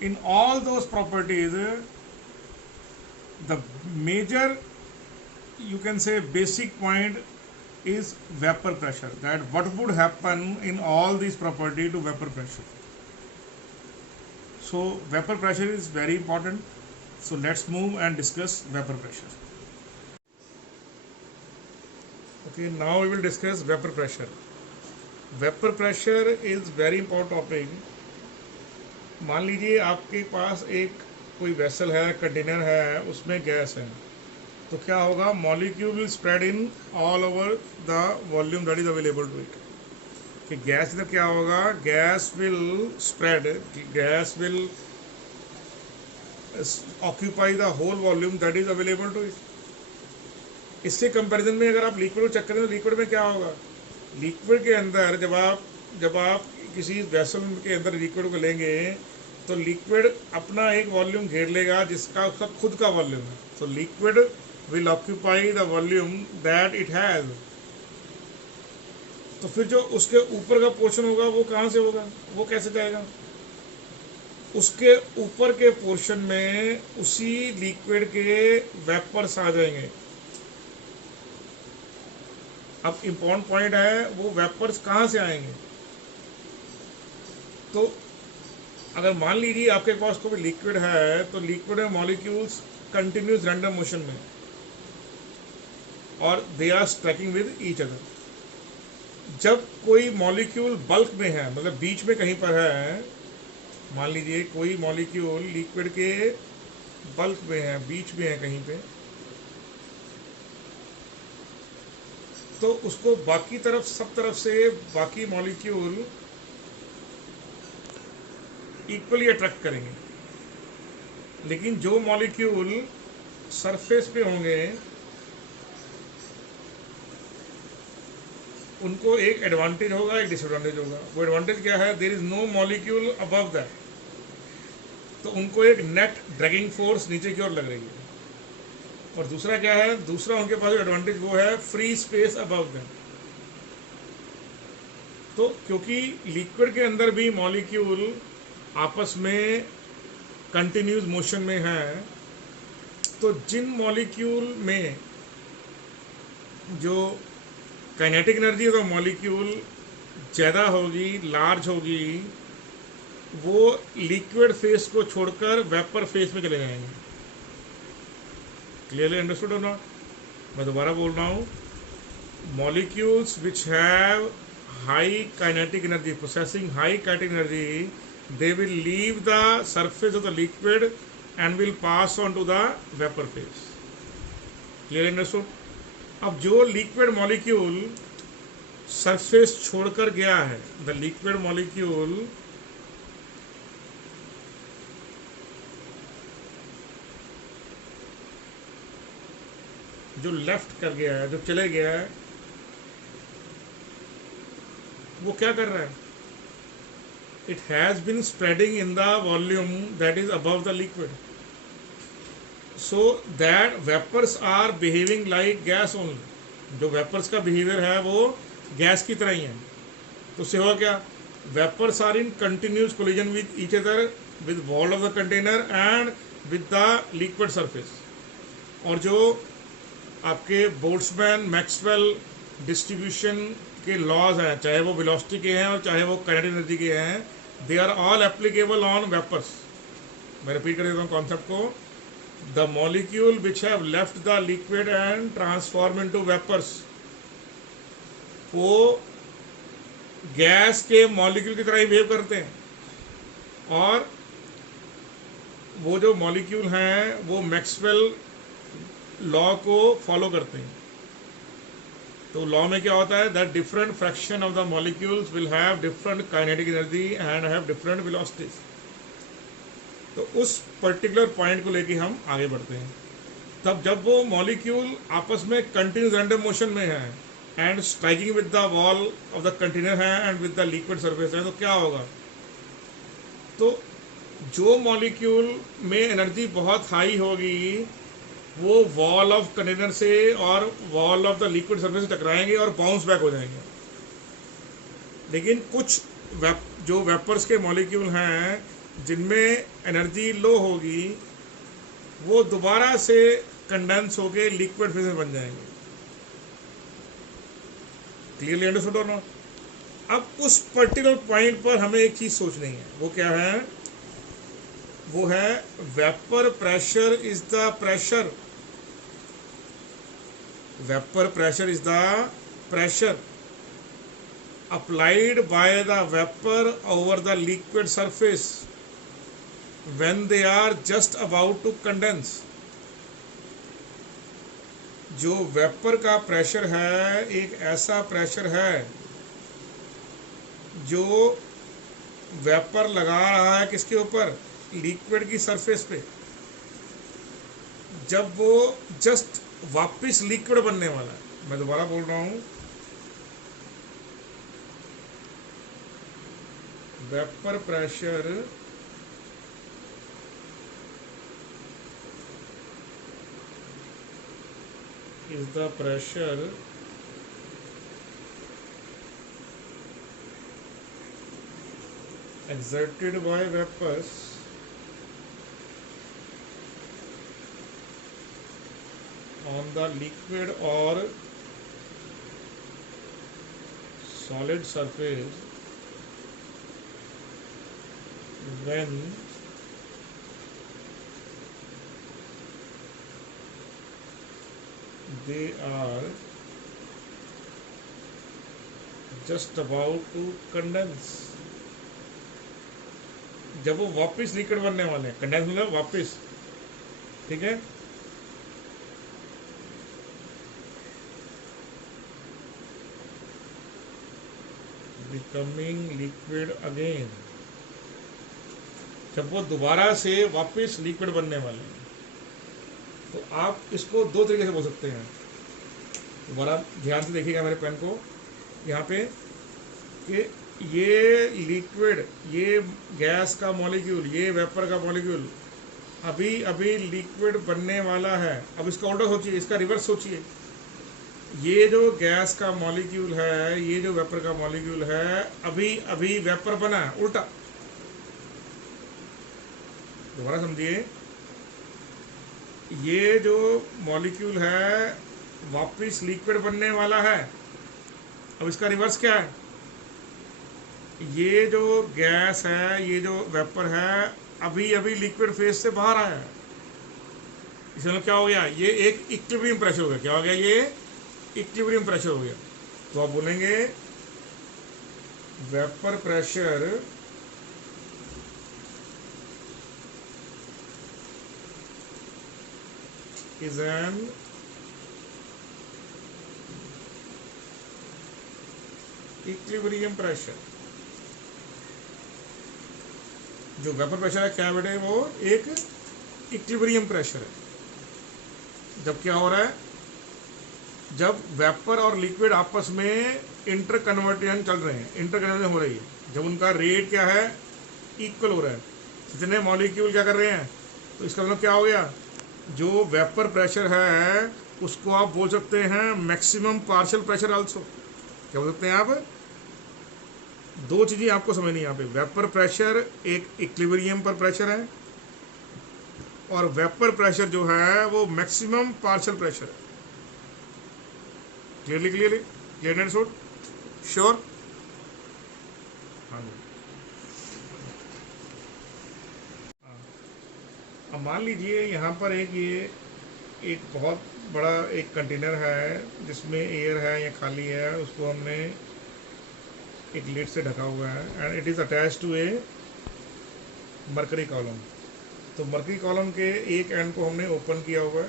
In all those properties, the major, you can say, basic point is vapor pressure. That what would happen in all these properties to vapor pressure. So vapor pressure is very important. So let's move and discuss vapor pressure. Okay, now we will discuss vapor pressure. Vapor pressure is very important topic. मान लीजिए आपके पास एक कोई वेसल है, कंटेनर है, उसमें गैस है, तो क्या होगा? Molecule will spread in all over the volume that is available to it. कि गैस इधर क्या होगा? Gas will spread, gas will occupy the whole volume that is available to it. इसके कंपैरिजन में अगर आप लिक्विड को चेक करें तो लिक्विड में क्या होगा? लिक्विड के अंदर जब आप किसी वेसल के अंदर लिक्विड को लेंगे तो लिक्विड अपना एक वॉल्यूम घेर लेगा जिसका उसका खुद का वॉल्यूम है। तो liquid will occupy the volume that it has. तो फिर जो उसके ऊपर का पोर्शन होगा वो कहाँ से होगा? वो कैसे जाएगा? उसके ऊपर के पोर्शन में उसी लिक्विड के वेपर्स आ जाएंगे। अब इम्पोर्टेंट पॉइंट है, वो वेपर्स कहाँ से आएंगे? तो अगर मान लीजिए आपके पास कोई लिक्विड है, तो लिक्विड में मॉलिक्यूल्स कंटिन्यूस रैंडम मोशन में और they are striking with each other. जब कोई मॉलिक्यूल बल्क में है, मतलब बीच में कहीं पर है, मान लीजिए कोई मॉलिक्यूल लिक्विड के बल्क में है, बीच में है कहीं पे, तो उसको बाकी तरफ, सब तरफ से बाकी मॉलिक्यूल इक्वली अट्रैक्ट करेंगे। लेकिन जो मॉलिक्यूल सरफेस पे होंगे उनको एक एडवांटेज होगा, एक डिसएडवांटेज होगा। वो एडवांटेज क्या है? There is no molecule above that, तो उनको एक नेट ड्रैगिंग फोर्स नीचे की ओर लग रही है। और दूसरा क्या है? दूसरा उनके पास एडवांटेज वो है फ्री स्पेस अबव दैट। तो क्योंकि लिक्विड के अंदर भी मॉलिक्यूल आपस में कंटिन्यूस मोशन में है, तो जिन मॉलिक्यूल में जो kinetic energy of the molecule ज़्यादा होगी, लार्ज होगी, वो लिक्विड फेस को छोड़कर वेपर फेस में चले जाएंगे। क्लियरली अंडरस्टूड और नॉट? मैं दोबारा बोल रहा हूँ, molecules which have high kinetic energy, possessing high kinetic energy, they will leave the surface of the liquid and will pass on to the vapor phase. Clear understood? अब जो लिक्विड मॉलिक्यूल सरफेस छोड़कर गया है, द लिक्विड मॉलिक्यूल जो लेफ्ट कर गया है, जो चले गया है, वो क्या कर रहा है? It has been spreading in the volume that is above the liquid, so that vapors are behaving like gas only. जो vapors का behavior है वो गैस की तरह ही है। तो उससे होगा क्या? Vapors are in continuous collision with each other, with wall of the container and with the liquid surface. और जो आपके बोल्ट्जमैन मैक्सवेल डिस्ट्रीब्यूशन के लॉज हैं, चाहे वो वेलोसिटी के हैं और चाहे वो काइनेटिक एनर्जी के हैं, they are all applicable on vapours. मैं रिपीट कर देता हूँ कॉन्सेप्ट को। The molecule which have left the liquid and transform into vapours, वो गैस के मॉलिक्यूल की तरह ही बिहेव करते हैं, और वो जो मॉलिक्यूल हैं वो मैक्सवेल लॉ को फॉलो करते हैं। तो लॉ में क्या होता है? That different fraction of the molecules will have different kinetic energy and have different velocities. तो उस पर्टिकुलर पॉइंट को लेके हम आगे बढ़ते हैं। तब जब वो मॉलिक्यूल आपस में कंटिन्यूस रैंडम मोशन में है and striking with the wall of the container है and with the liquid surface है, तो क्या होगा? तो जो मॉलिक्यूल में एनर्जी बहुत हाई होगी वो वॉल ऑफ कंटेनर से और wall of the liquid surface से टकराएंगे और बाउंस बैक हो जाएंगे। लेकिन कुछ जो वेपर्स के मॉलिक्यूल हैं जिनमें एनर्जी लो होगी, वो दोबारा से कंडेंस होके लिक्विड फेज में बन जाएंगे। क्लियरली अंडरस्टूड और नॉट? अब उस पर्टिकुलर पॉइंट पर हमें एक चीज सोचनी है, वो क्या है? वो है vapour pressure is the pressure. Vapor pressure is the pressure applied by the vapor over the liquid surface when they are just about to condense. जो वेपर का प्रेशर है एक ऐसा प्रेशर है जो वेपर लगा रहा है किसके ऊपर? लिक्विड की सरफेस पे। जब वो जस्ट वापस लिक्विड बनने वाला है, मैं दोबारा बोल रहा हूं, vapour pressure is the pressure exerted by vapors on the liquid or solid surface when they are just about to condense, जब वो वापस लिक्विड बनने वाले हैं, कंडेंस मतलब वापस, ठीक है। बिकमिंग लिक्विड अगेन, जब वो दोबारा से वापस लिक्विड बनने वाले हैं, तो आप इसको दो तरीके से बोल सकते हैं। दोबारा ध्यान से देखिएगा मेरे पेन को, यहाँ पे कि ये लिक्विड, ये गैस का मॉलिक्यूल, ये वेपर का मॉलिक्यूल अभी अभी लिक्विड बनने वाला है। अब इसका उल्टा सोचिए, इसका रिवर्स सोचिए। ये जो गैस का मॉलिक्यूल है, ये जो वेपर का मॉलिक्यूल है, अभी अभी वेपर बना है, उल्टा। दोबारा समझिए, ये जो मॉलिक्यूल है वापस लिक्विड बनने वाला है। अब इसका रिवर्स क्या है, ये जो गैस है, ये जो वेपर है, अभी अभी लिक्विड फेज से बाहर आया है। इसमें क्या हो गया, ये एक इक्विलिब्रियम प्रेशर हो गया। क्या हो गया, ये इक्विलिब्रियम प्रेशर हो गया। तो आप बोलेंगे vapour pressure is an equilibrium pressure। जो वेपर प्रेशर है क्या बेटे, वो एक इक्विलिब्रियम प्रेशर है। जब क्या हो रहा है, जब वेपर और लिक्विड आपस में इंटर कन्वर्टेशन चल रहे हैं, इंटर कन्वर्टेशन हो रही है, जब उनका रेट क्या है, इक्वल हो रहा है, जितने मॉलिक्यूल क्या कर रहे हैं, तो इसका मतलब क्या हो गया, जो वेपर प्रेशर है उसको आप बोल सकते हैं मैक्सिमम पार्शियल प्रेशर आल्सो। क्या बोल सकते हैं आप, दो चीज़ें आपको समझनी है यहाँ पे। वेपर प्रेशर एक इक्विलिब्रियम पर प्रेशर है, और वेपर प्रेशर जो है वो मैक्सिमम पार्शियल प्रेशर है। Clear and short, sure. हाँ जी, अब मान लीजिए यहाँ पर एक बहुत बड़ा एक कंटेनर है जिसमें एयर है या खाली है, उसको हमने एक लिड से ढका हुआ है, and it is attach to a mercury column. तो मरकरी कॉलम के एक एंड को हमने ओपन किया हुआ है।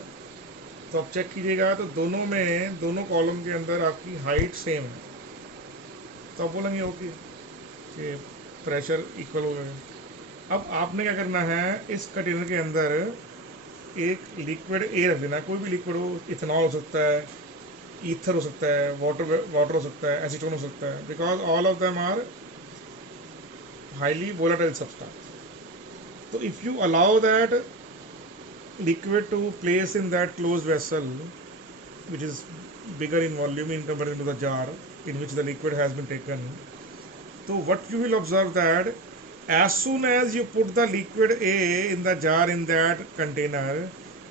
तो आप चेक कीजिएगा, तो दोनों कॉलम के अंदर आपकी हाइट सेम है। तो आप बोलेंगे ओके कि प्रेशर इक्वल हो गया। अब आपने क्या करना है, इस कंटेनर के अंदर एक लिक्विड ए रख देना। कोई भी लिक्विड हो, इथेनॉल हो सकता है, ईथर हो सकता है, वाटर हो सकता है, एसीटोन हो सकता है, because all of them are highly volatile substance. तो if you allow that liquid to place in that closed vessel which is bigger in volume in comparison to the jar in which the liquid has been taken, so what you will observe that as soon as you put the liquid A in the jar in that container,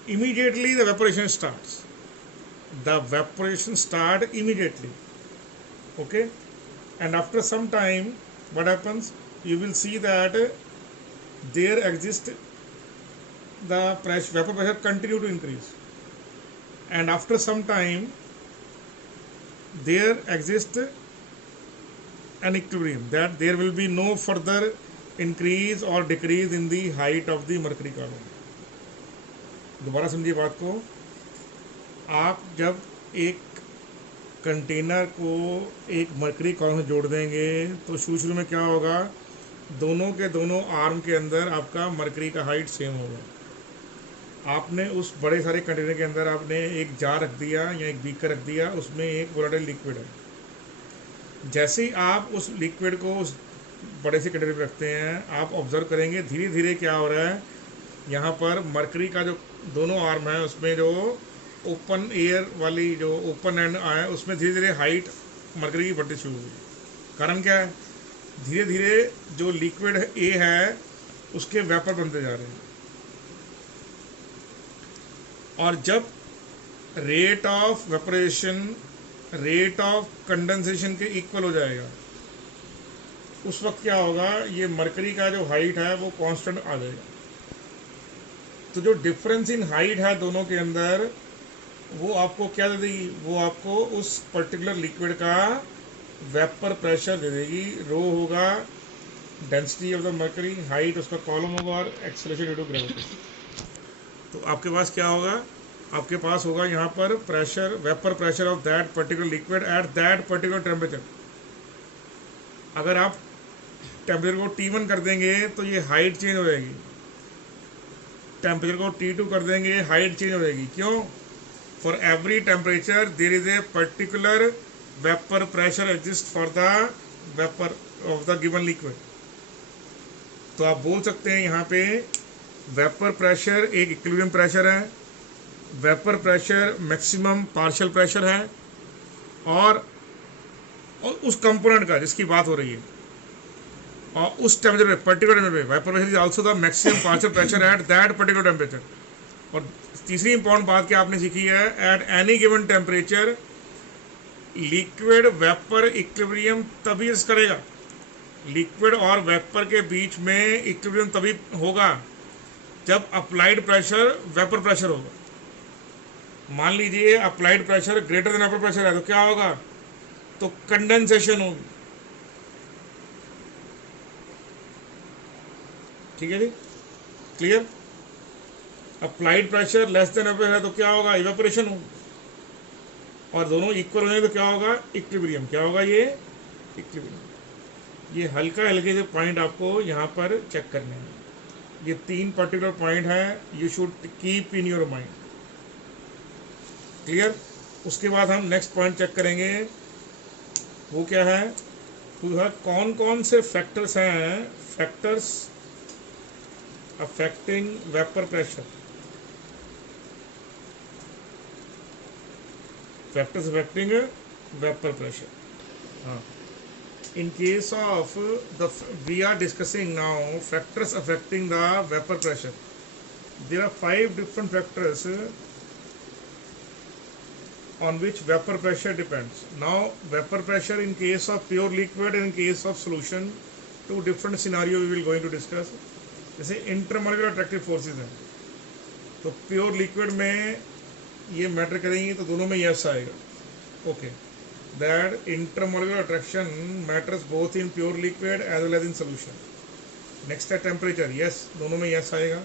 immediately the evaporation starts. The evaporation start immediately, okay, and after some time what happens, you will see that there exists the vapor pressure continue to increase, and after some time there exists an equilibrium, that there will be no further increase or decrease in the height of the mercury column। दोबारा समझिए बात को। आप जब एक कंटेनर को एक मरकरी कॉलम से जोड़ देंगे तो शुरू में क्या होगा, दोनों के दोनों आर्म के अंदर आपका मरकरी का हाइट सेम होगा। आपने उस बड़े सारे कंटेनर के अंदर आपने एक जार रख दिया या एक बीकर रख दिया, उसमें एक वोलेटाइल लिक्विड है। जैसे ही आप उस लिक्विड को उस बड़े से कंटेनर पे रखते हैं, आप ऑब्जर्व करेंगे धीरे धीरे क्या हो रहा है, यहाँ पर मरकरी का जो दोनों आर्म है उसमें जो ओपन एयर वाली जो ओपन एंड है उसमें धीरे धीरे हाइट मरकरी की बढ़ती शुरू हुई। कारण क्या है, धीरे धीरे जो लिक्विड ए है उसके वेपर बनते जा रहे हैं, और जब rate of वेपरेशन rate of condensation के इक्वल हो जाएगा, उस वक्त क्या होगा, ये मरकरी का जो हाइट है वो कांस्टेंट आ जाएगा। तो जो डिफरेंस इन हाइट है दोनों के अंदर, वो आपको क्या दे देगी, वो आपको उस पर्टिकुलर लिक्विड का वेपर प्रेशर दे देगी। रो होगा density of the mercury, height उसका कॉलम होगा, और एक्सेलरेशन ड्यू टू ग्रेविटी। तो आपके पास क्या होगा, आपके पास होगा यहाँ पर pressure, vapour pressure of that particular liquid at that particular temperature. अगर आप टेम्परेचर को T1 कर देंगे तो ये हाइट चेंज हो जाएगी, टेम्परेचर को T2 कर देंगे हाइट चेंज हो जाएगी। क्यों? For every temperature there is a particular vapour pressure exist for the vapour of the given liquid. तो आप बोल सकते हैं यहाँ पे वेपर प्रेशर एक इक्विलिब्रियम प्रेशर है, vapour pressure maximum partial pressure है, और उस कंपोनेंट का जिसकी बात हो रही है, और उस टेम्परेचर पे पर्टिकुलर टेम्परेचर पे vapour pressure is also the maximum partial pressure at that particular temperature. और तीसरी इंपॉर्टेंट बात क्या आपने सीखी है, at any given temperature liquid vapour equilibrium तभी करेगा, लिक्विड और वेपर के बीच में इक्विलिब्रियम तभी होगा जब अप्लाइड प्रेशर वेपर प्रेशर होगा। मान लीजिए applied pressure greater than vapour pressure है तो क्या होगा, तो कंडेंसेशन होगी। ठीक है जी, clear. Applied pressure less than vapour है तो क्या होगा, इवेपोरेशन होगी। और दोनों इक्वल होने तो क्या होगा, इक्विलिब्रियम। क्या होगा, ये इक्विलिब्रियम। ये हल्का हल्के से पॉइंट आपको यहाँ पर चेक करने हैं। ये 3 पर्टिकुलर पॉइंट है, you should keep in your mind. Clear. उसके बाद हम नेक्स्ट पॉइंट चेक करेंगे, वो क्या है, वो कौन कौन से फैक्टर्स हैं, factors affecting vapour pressure, factors affecting vapour pressure. हाँ, in case of we are discussing now factors affecting the vapor pressure. There are 5 different factors on which vapor pressure depends. Now vapor pressure in case of pure liquid and in case of solution, 2 different scenario we will going to discuss. जैसे इंटरमोलिकुलर अट्रैक्टिव फोर्सेज हैं, तो प्योर लिक्विड में ये मैटर करेंगी तो दोनों में यस आएगा। Okay, that intermolecular attraction matters both in pure liquid as well as in solution. Next है temperature, yes, दोनों में yes आएगा।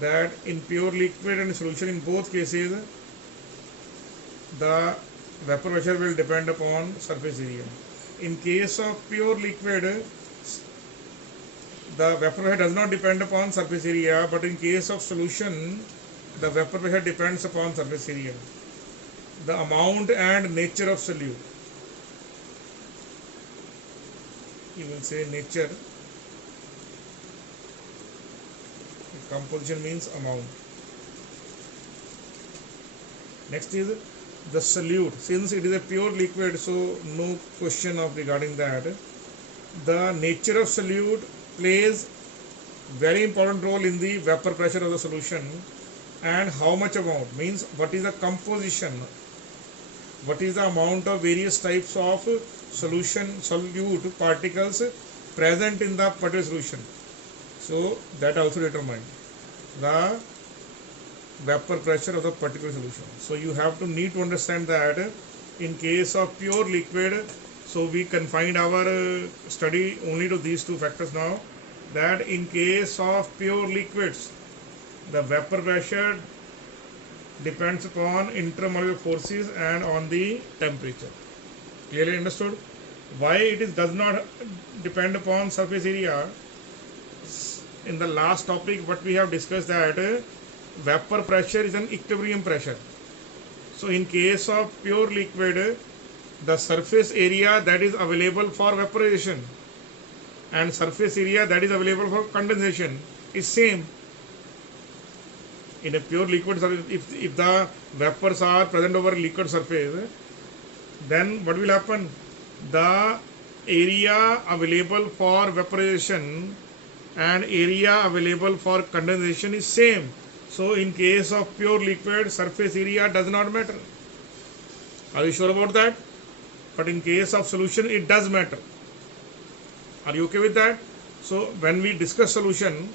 That in pure liquid and solution in both cases the vapor pressure will depend upon surface area. In case of pure liquid the vapor pressure does not depend upon surface area, but in case of solution the vapor pressure depends upon surface area. The amount and nature of solute, you will say nature, composition means amount. Next is the solute. Since it is a pure liquid, so no question of regarding that. The nature of solute plays very important role in the vapor pressure of the solution, and how much amount means what is the composition, what is the amount of various types of solute particles present in the particular solution. So that also determines the vapor pressure of the particular solution. So you have to need to understand that in case of pure liquid, so we confined our study only to these 2 factors now, that in case of pure liquids the vapor pressure depends upon intermolecular forces and on the temperature. Clearly understood? Why it does not depend upon surface area? In the last topic what we have discussed, that vapor pressure is an equilibrium pressure. So in case of pure liquid, the surface area that is available for vaporization and surface area that is available for condensation is same. In a pure liquid surface, if the vapors are present over liquid surface, then what will happen? The area available for vaporization and area available for condensation is same. So in case of pure liquid, surface area does not matter. Are you sure about that? but in case of solution it does matter. Are you okay with that? So when we discuss solution,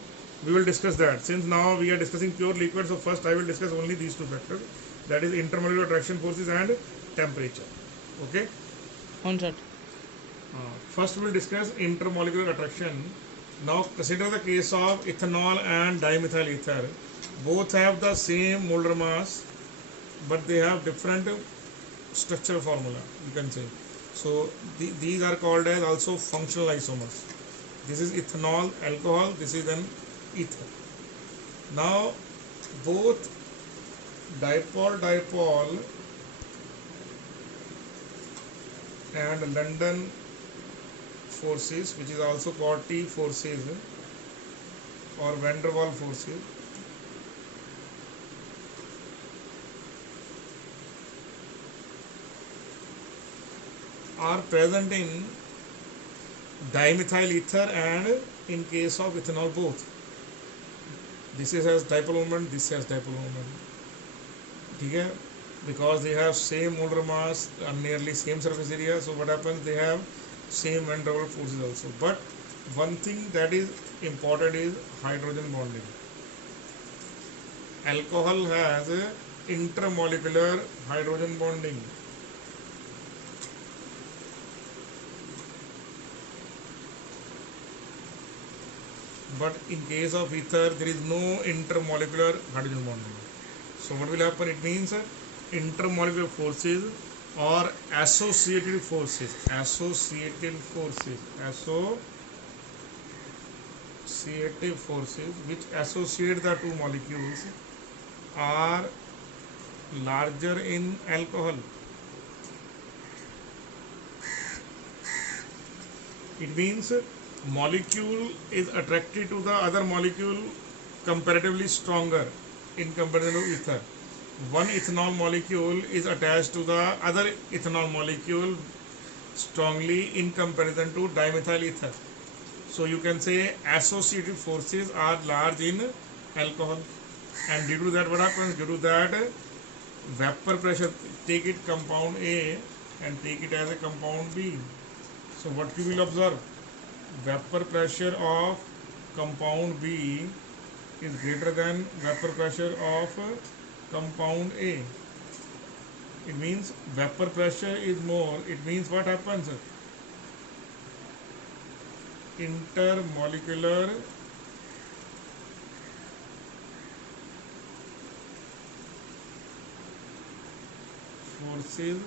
we will discuss that. Since now we are discussing pure liquid, so first I will discuss only these two factors, that is intermolecular attraction forces and temperature. Okay. Sir. First we will discuss intermolecular attraction. Now consider the case of ethanol and dimethyl ether. Both have the same molar mass, but they have different structural formula, you can say. So these are called as also functional isomers. This is ethanol, alcohol, this is an ether. Now both dipole and London forces, which is also called T forces or van der Waals forces, are present in dimethyl ether and in case of ethanol both. This is has dipole moment, this has dipole moment. Okay? Because they have same molar mass and nearly same surface area, so what happens, they have same van der Waals forces also. But one thing that is important is hydrogen bonding. Alcohol has intermolecular hydrogen bonding. But in case of ether, there is no intermolecular hydrogen bonding. So what will happen? It means intermolecular forces or associated forces, which associate the two molecules are larger in alcohol. It means molecule is attracted to the other molecule comparatively stronger in comparison to ether. One ethanol molecule is attached to the other ethanol molecule strongly in comparison to dimethyl ether. So you can say associative forces are large in alcohol, and due to that what happens? Due to that vapor pressure, take it compound A and take it as a compound B. So what you will observe? Vapor pressure of compound B is greater than vapor pressure of compound A. It means vapor pressure is more. It means what happens? Intermolecular forces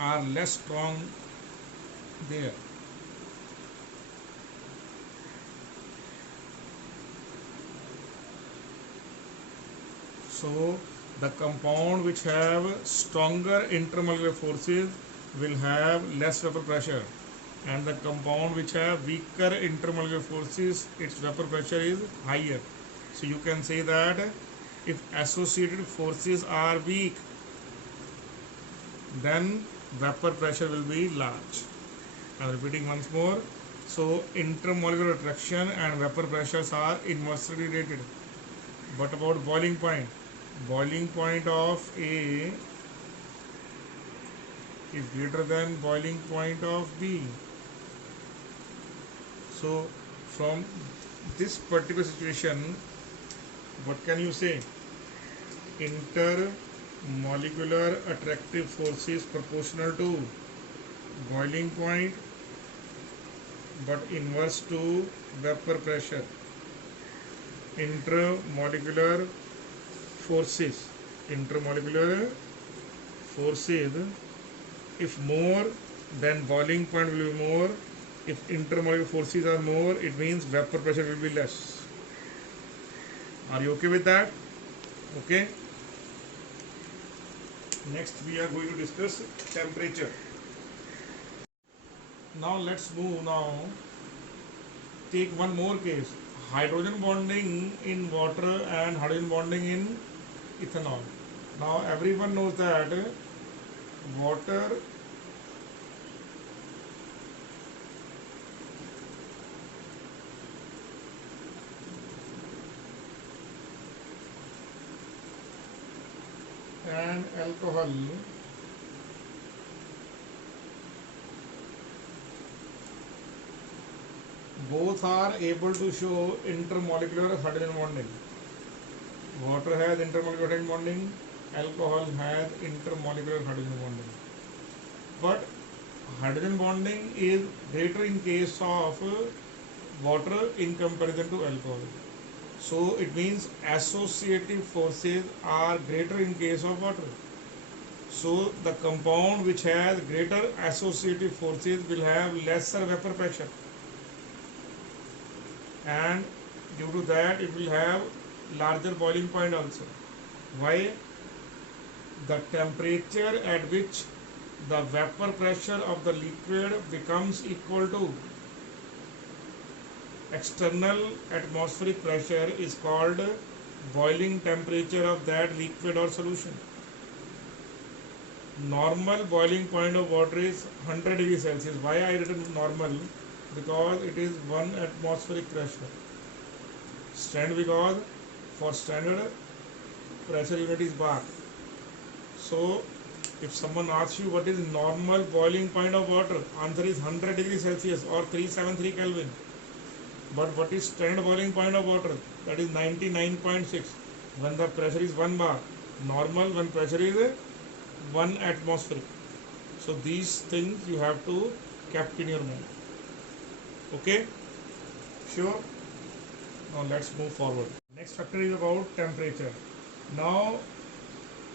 are less strong there. So the compound which have stronger intermolecular forces will have less vapor pressure, and the compound which have weaker intermolecular forces, its vapor pressure is higher. So you can say that if associated forces are weak, then vapor pressure will be large. I am repeating once more. So intermolecular attraction and vapor pressures are inversely related. What about boiling point? Boiling point of A is greater than boiling point of B. So from this particular situation, what can you say? Intermolecular attractive forces proportional to boiling point but inverse to vapor pressure. Intermolecular forces, if more, then boiling point will be more. If intermolecular forces are more, it means vapor pressure will be less. Are you okay with that? Okay. Next we are going to discuss temperature. Now let's move now. Take one more case. Hydrogen bonding in water and hydrogen bonding in ethanol. Now everyone knows that water and alcohol both are able to show intermolecular hydrogen bonding. Water has intermolecular hydrogen bonding, alcohol has intermolecular hydrogen bonding. But hydrogen bonding is greater in case of water in comparison to alcohol. So it means associative forces are greater in case of water. So the compound which has greater associative forces will have lesser vapor pressure, and due to that it will have larger boiling point also. Why? The temperature at which the vapor pressure of the liquid becomes equal to external atmospheric pressure is called boiling temperature of that liquid or solution. Normal boiling point of water is 100 degrees Celsius. Why I written normal? Because it is 1 atmospheric pressure. Standard, because for standard pressure unit is bar. So if someone asks you what is normal boiling point of water, answer is 100 degrees Celsius or 373 Kelvin. But what is standard boiling point of water? That is 99.6 when the pressure is 1 bar. Normal when pressure is 1 atmospheric. So these things you have to keep in your mind. Okay? Sure? Now let's move forward. Next factor is about temperature. Now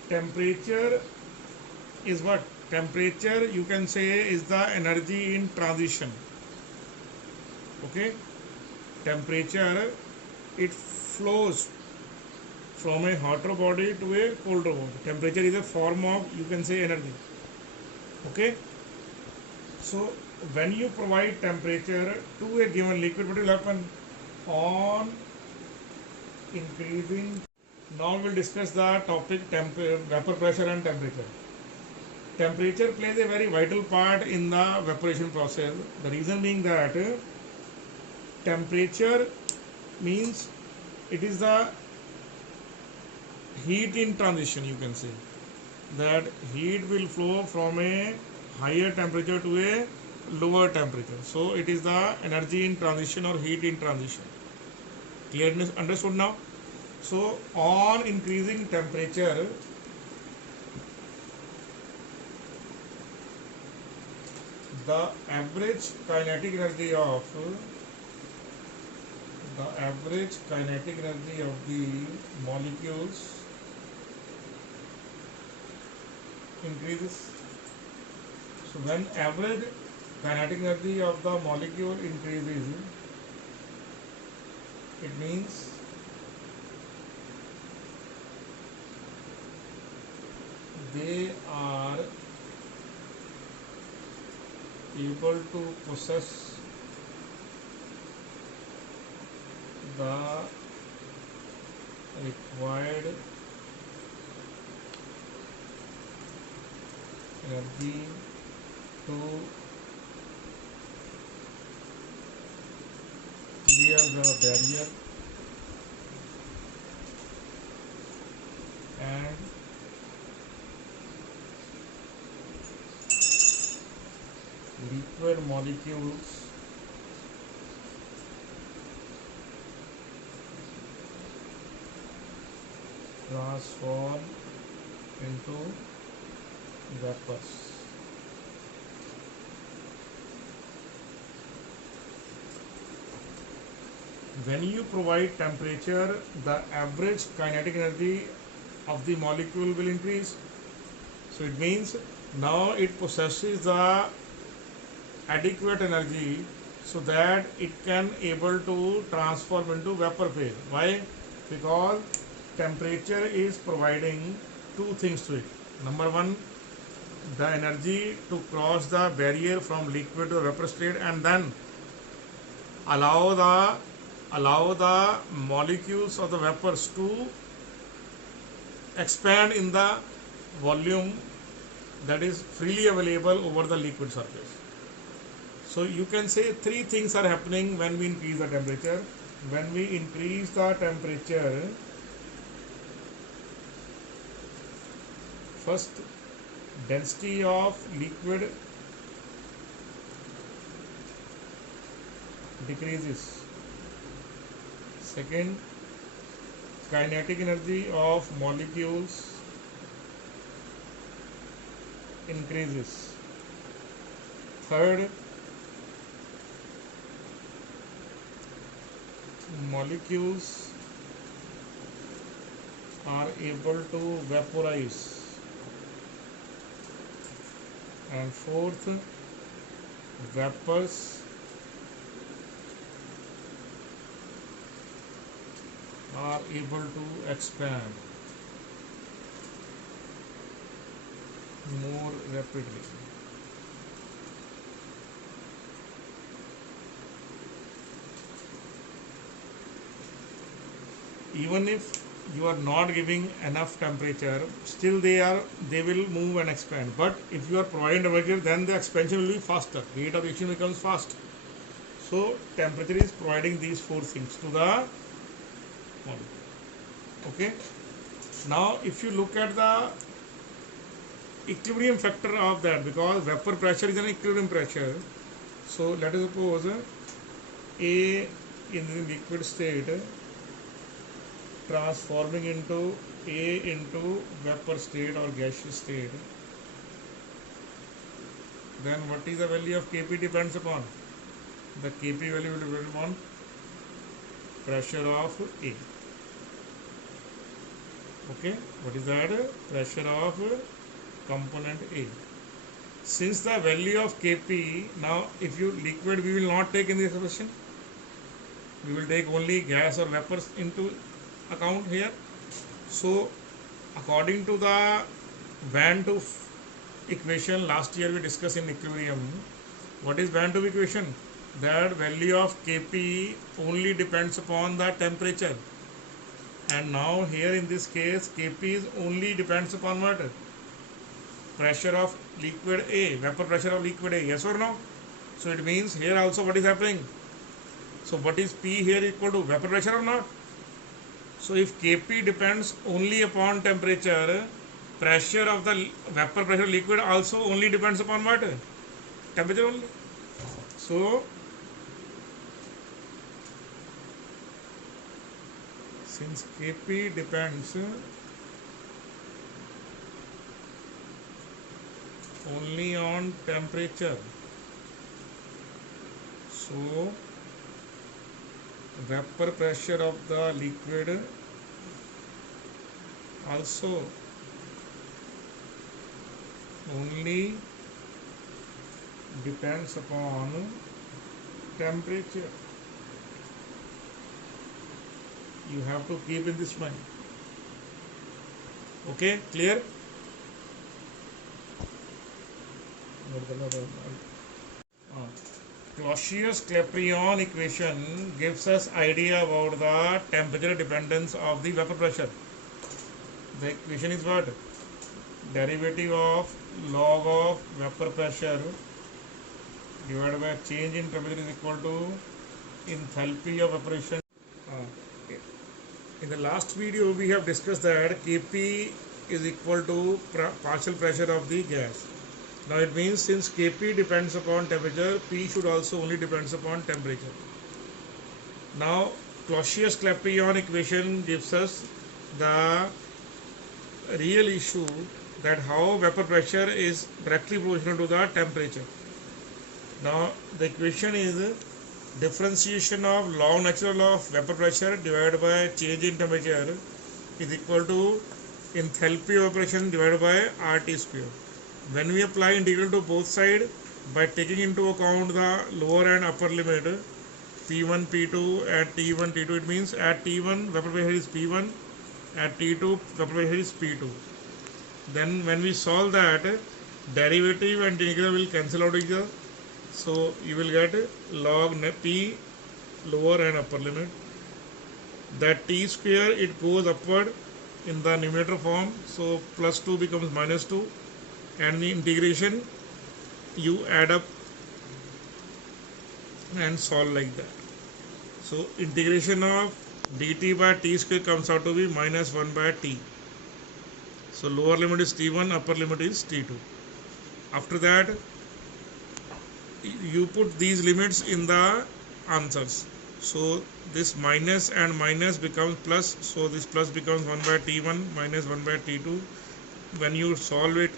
temperature is what? Temperature you can say is the energy in transition. Okay? Temperature, it flows from a hotter body to a colder body. Temperature is a form of, you can say, energy. Okay? So when you provide temperature to a given liquid, what will happen? On increasing, now we will discuss the topic vapor pressure and temperature. Temperature plays a very vital part in the evaporation process. The reason being that temperature means it is the heat in transition. You can say that heat will flow from a higher temperature to a lower temperature. So it is the energy in transition or heat in transition. Clearness understood now? So on increasing temperature, the average kinetic energy of the molecules increases. So when average kinetic energy of the molecule increases, it means they are able to possess the required energy to clear the barrier and liquid molecules transform into vapors. When you provide temperature, the average kinetic energy of the molecule will increase. So it means now it possesses the adequate energy so that it can able to transform into vapor phase. Why? Because temperature is providing two things to it. Number one, the energy to cross the barrier from liquid to vapor state, and then allow the molecules of the vapors to expand in the volume that is freely available over the liquid surface. So you can say three things are happening when we increase the temperature. When we increase the temperature, first, density of liquid decreases. Second, kinetic energy of molecules increases. Third, molecules are able to vaporize. And fourth, vapors are able to expand more rapidly. Even if you are not giving enough temperature, still they will move and expand. But if you are providing temperature, then the expansion will be faster. Rate of reaction becomes fast. So temperature is providing these four things to the molecule. Okay. Now if you look at the equilibrium factor of that, because vapor pressure is an equilibrium pressure. So let us suppose A in the liquid state transforming into A into vapor state or gaseous state, then what is the value of Kp depends upon? The Kp value will depend upon pressure of A. Okay, what is that? Pressure of component A. Since the value of Kp, now if you liquid we will not take in this expression, we will take only gas or vapors into account here. So according to the Van 't Hooft equation, last year we discussed in equilibrium, what is Van 't Hooft equation? That value of Kp only depends upon the temperature, and now here in this case Kp is only depends upon what? Pressure of liquid A, vapor pressure of liquid A, yes or no? So it means here also what is happening? So what is P here equal to vapor pressure or not? So if Kp depends only upon temperature, pressure of the vapor pressure liquid also only depends upon what? Temperature only. So since Kp depends only on temperature, so vapor pressure of the liquid also only depends upon temperature. You have to keep in this mind. Okay, clear? Clausius-Clapeyron equation gives us idea about the temperature dependence of the vapor pressure. The equation is what? Derivative of log of vapor pressure divided by change in temperature is equal to enthalpy of evaporation. In the last video we have discussed that Kp is equal to partial pressure of the gas. Now it means since Kp depends upon temperature, P should also only depends upon temperature. Now Clausius-Clapeyron equation gives us the real issue that how vapor pressure is directly proportional to the temperature. Now the equation is differentiation of log natural law of vapor pressure divided by change in temperature is equal to enthalpy of evaporation divided by RT square. When we apply integral to both sides by taking into account the lower and upper limit P1, P2 at T1, T2, it means at T1 vapor pressure is P1, at T2 vapor pressure is P2. Then when we solve that, derivative and integral will cancel out each other. So you will get log P lower and upper limit. That T square, it goes upward in the numerator form. So plus 2 becomes minus 2. And the integration you add up and solve like that. So integration of dt by t square comes out to be minus 1 by t. So lower limit is t1, upper limit is t2. After that you put these limits in the answers. So this minus and minus becomes plus, so this plus becomes 1 by t1 minus 1 by t2. When you solve it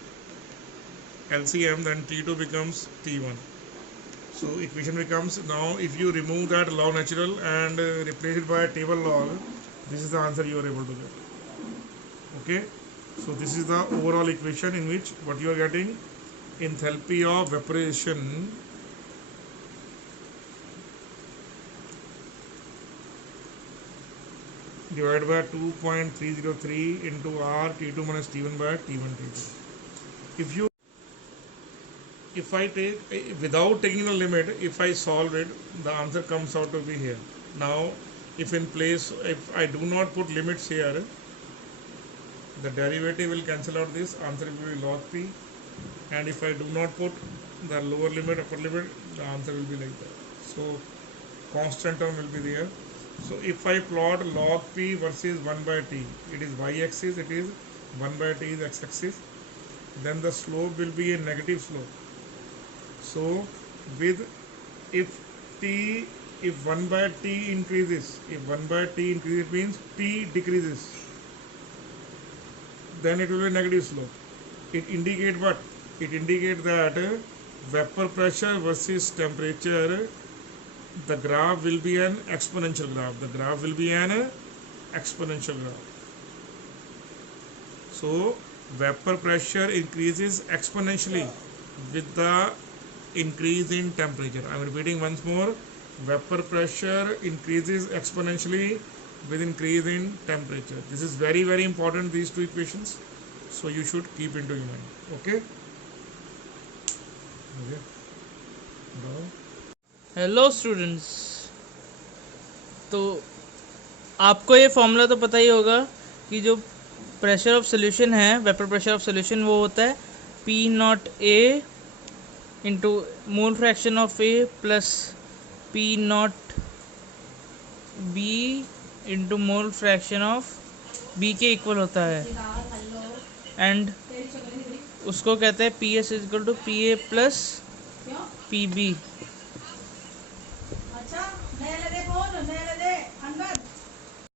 LCM, then t2 becomes t1. So equation becomes, now if you remove that log natural and replace it by a table log, this is the answer you are able to get. Okay, so this is the overall equation in which what you are getting, enthalpy of vaporization divided by 2.303 into R T2 minus T1 by T1 T2. If I take, without taking the limit, if I solve it, the answer comes out to be here. Now if I do not put limits here, the derivative will cancel out this, answer will be log p, and if I do not put the lower limit, upper limit, the answer will be like that. So constant term will be there. So if I plot log p versus 1 by t, it is y-axis, it is 1 by t is x-axis, then the slope will be a negative slope. So if 1 by t increases, means t decreases, then it will be a negative slope. It indicates what? It indicates that vapor pressure versus temperature, the graph will be an exponential graph. So vapor pressure increases exponentially with the increase in temperature. I am repeating once more, vapor pressure increases exponentially with increase in temperature. This is very, very important, these two equations, so you should keep into your mind. Okay. Hello students, तो आपको ये फॉर्मूला तो पता ही होगा कि जो प्रेशर ऑफ सोल्यूशन है, वेपर प्रेशर ऑफ सोल्यूशन, वो होता है P naught A into mole fraction of A plus P naught B into mole fraction of B के इक्वल होता है, एंड उसको कहते हैं P S is equal to P A plus P B.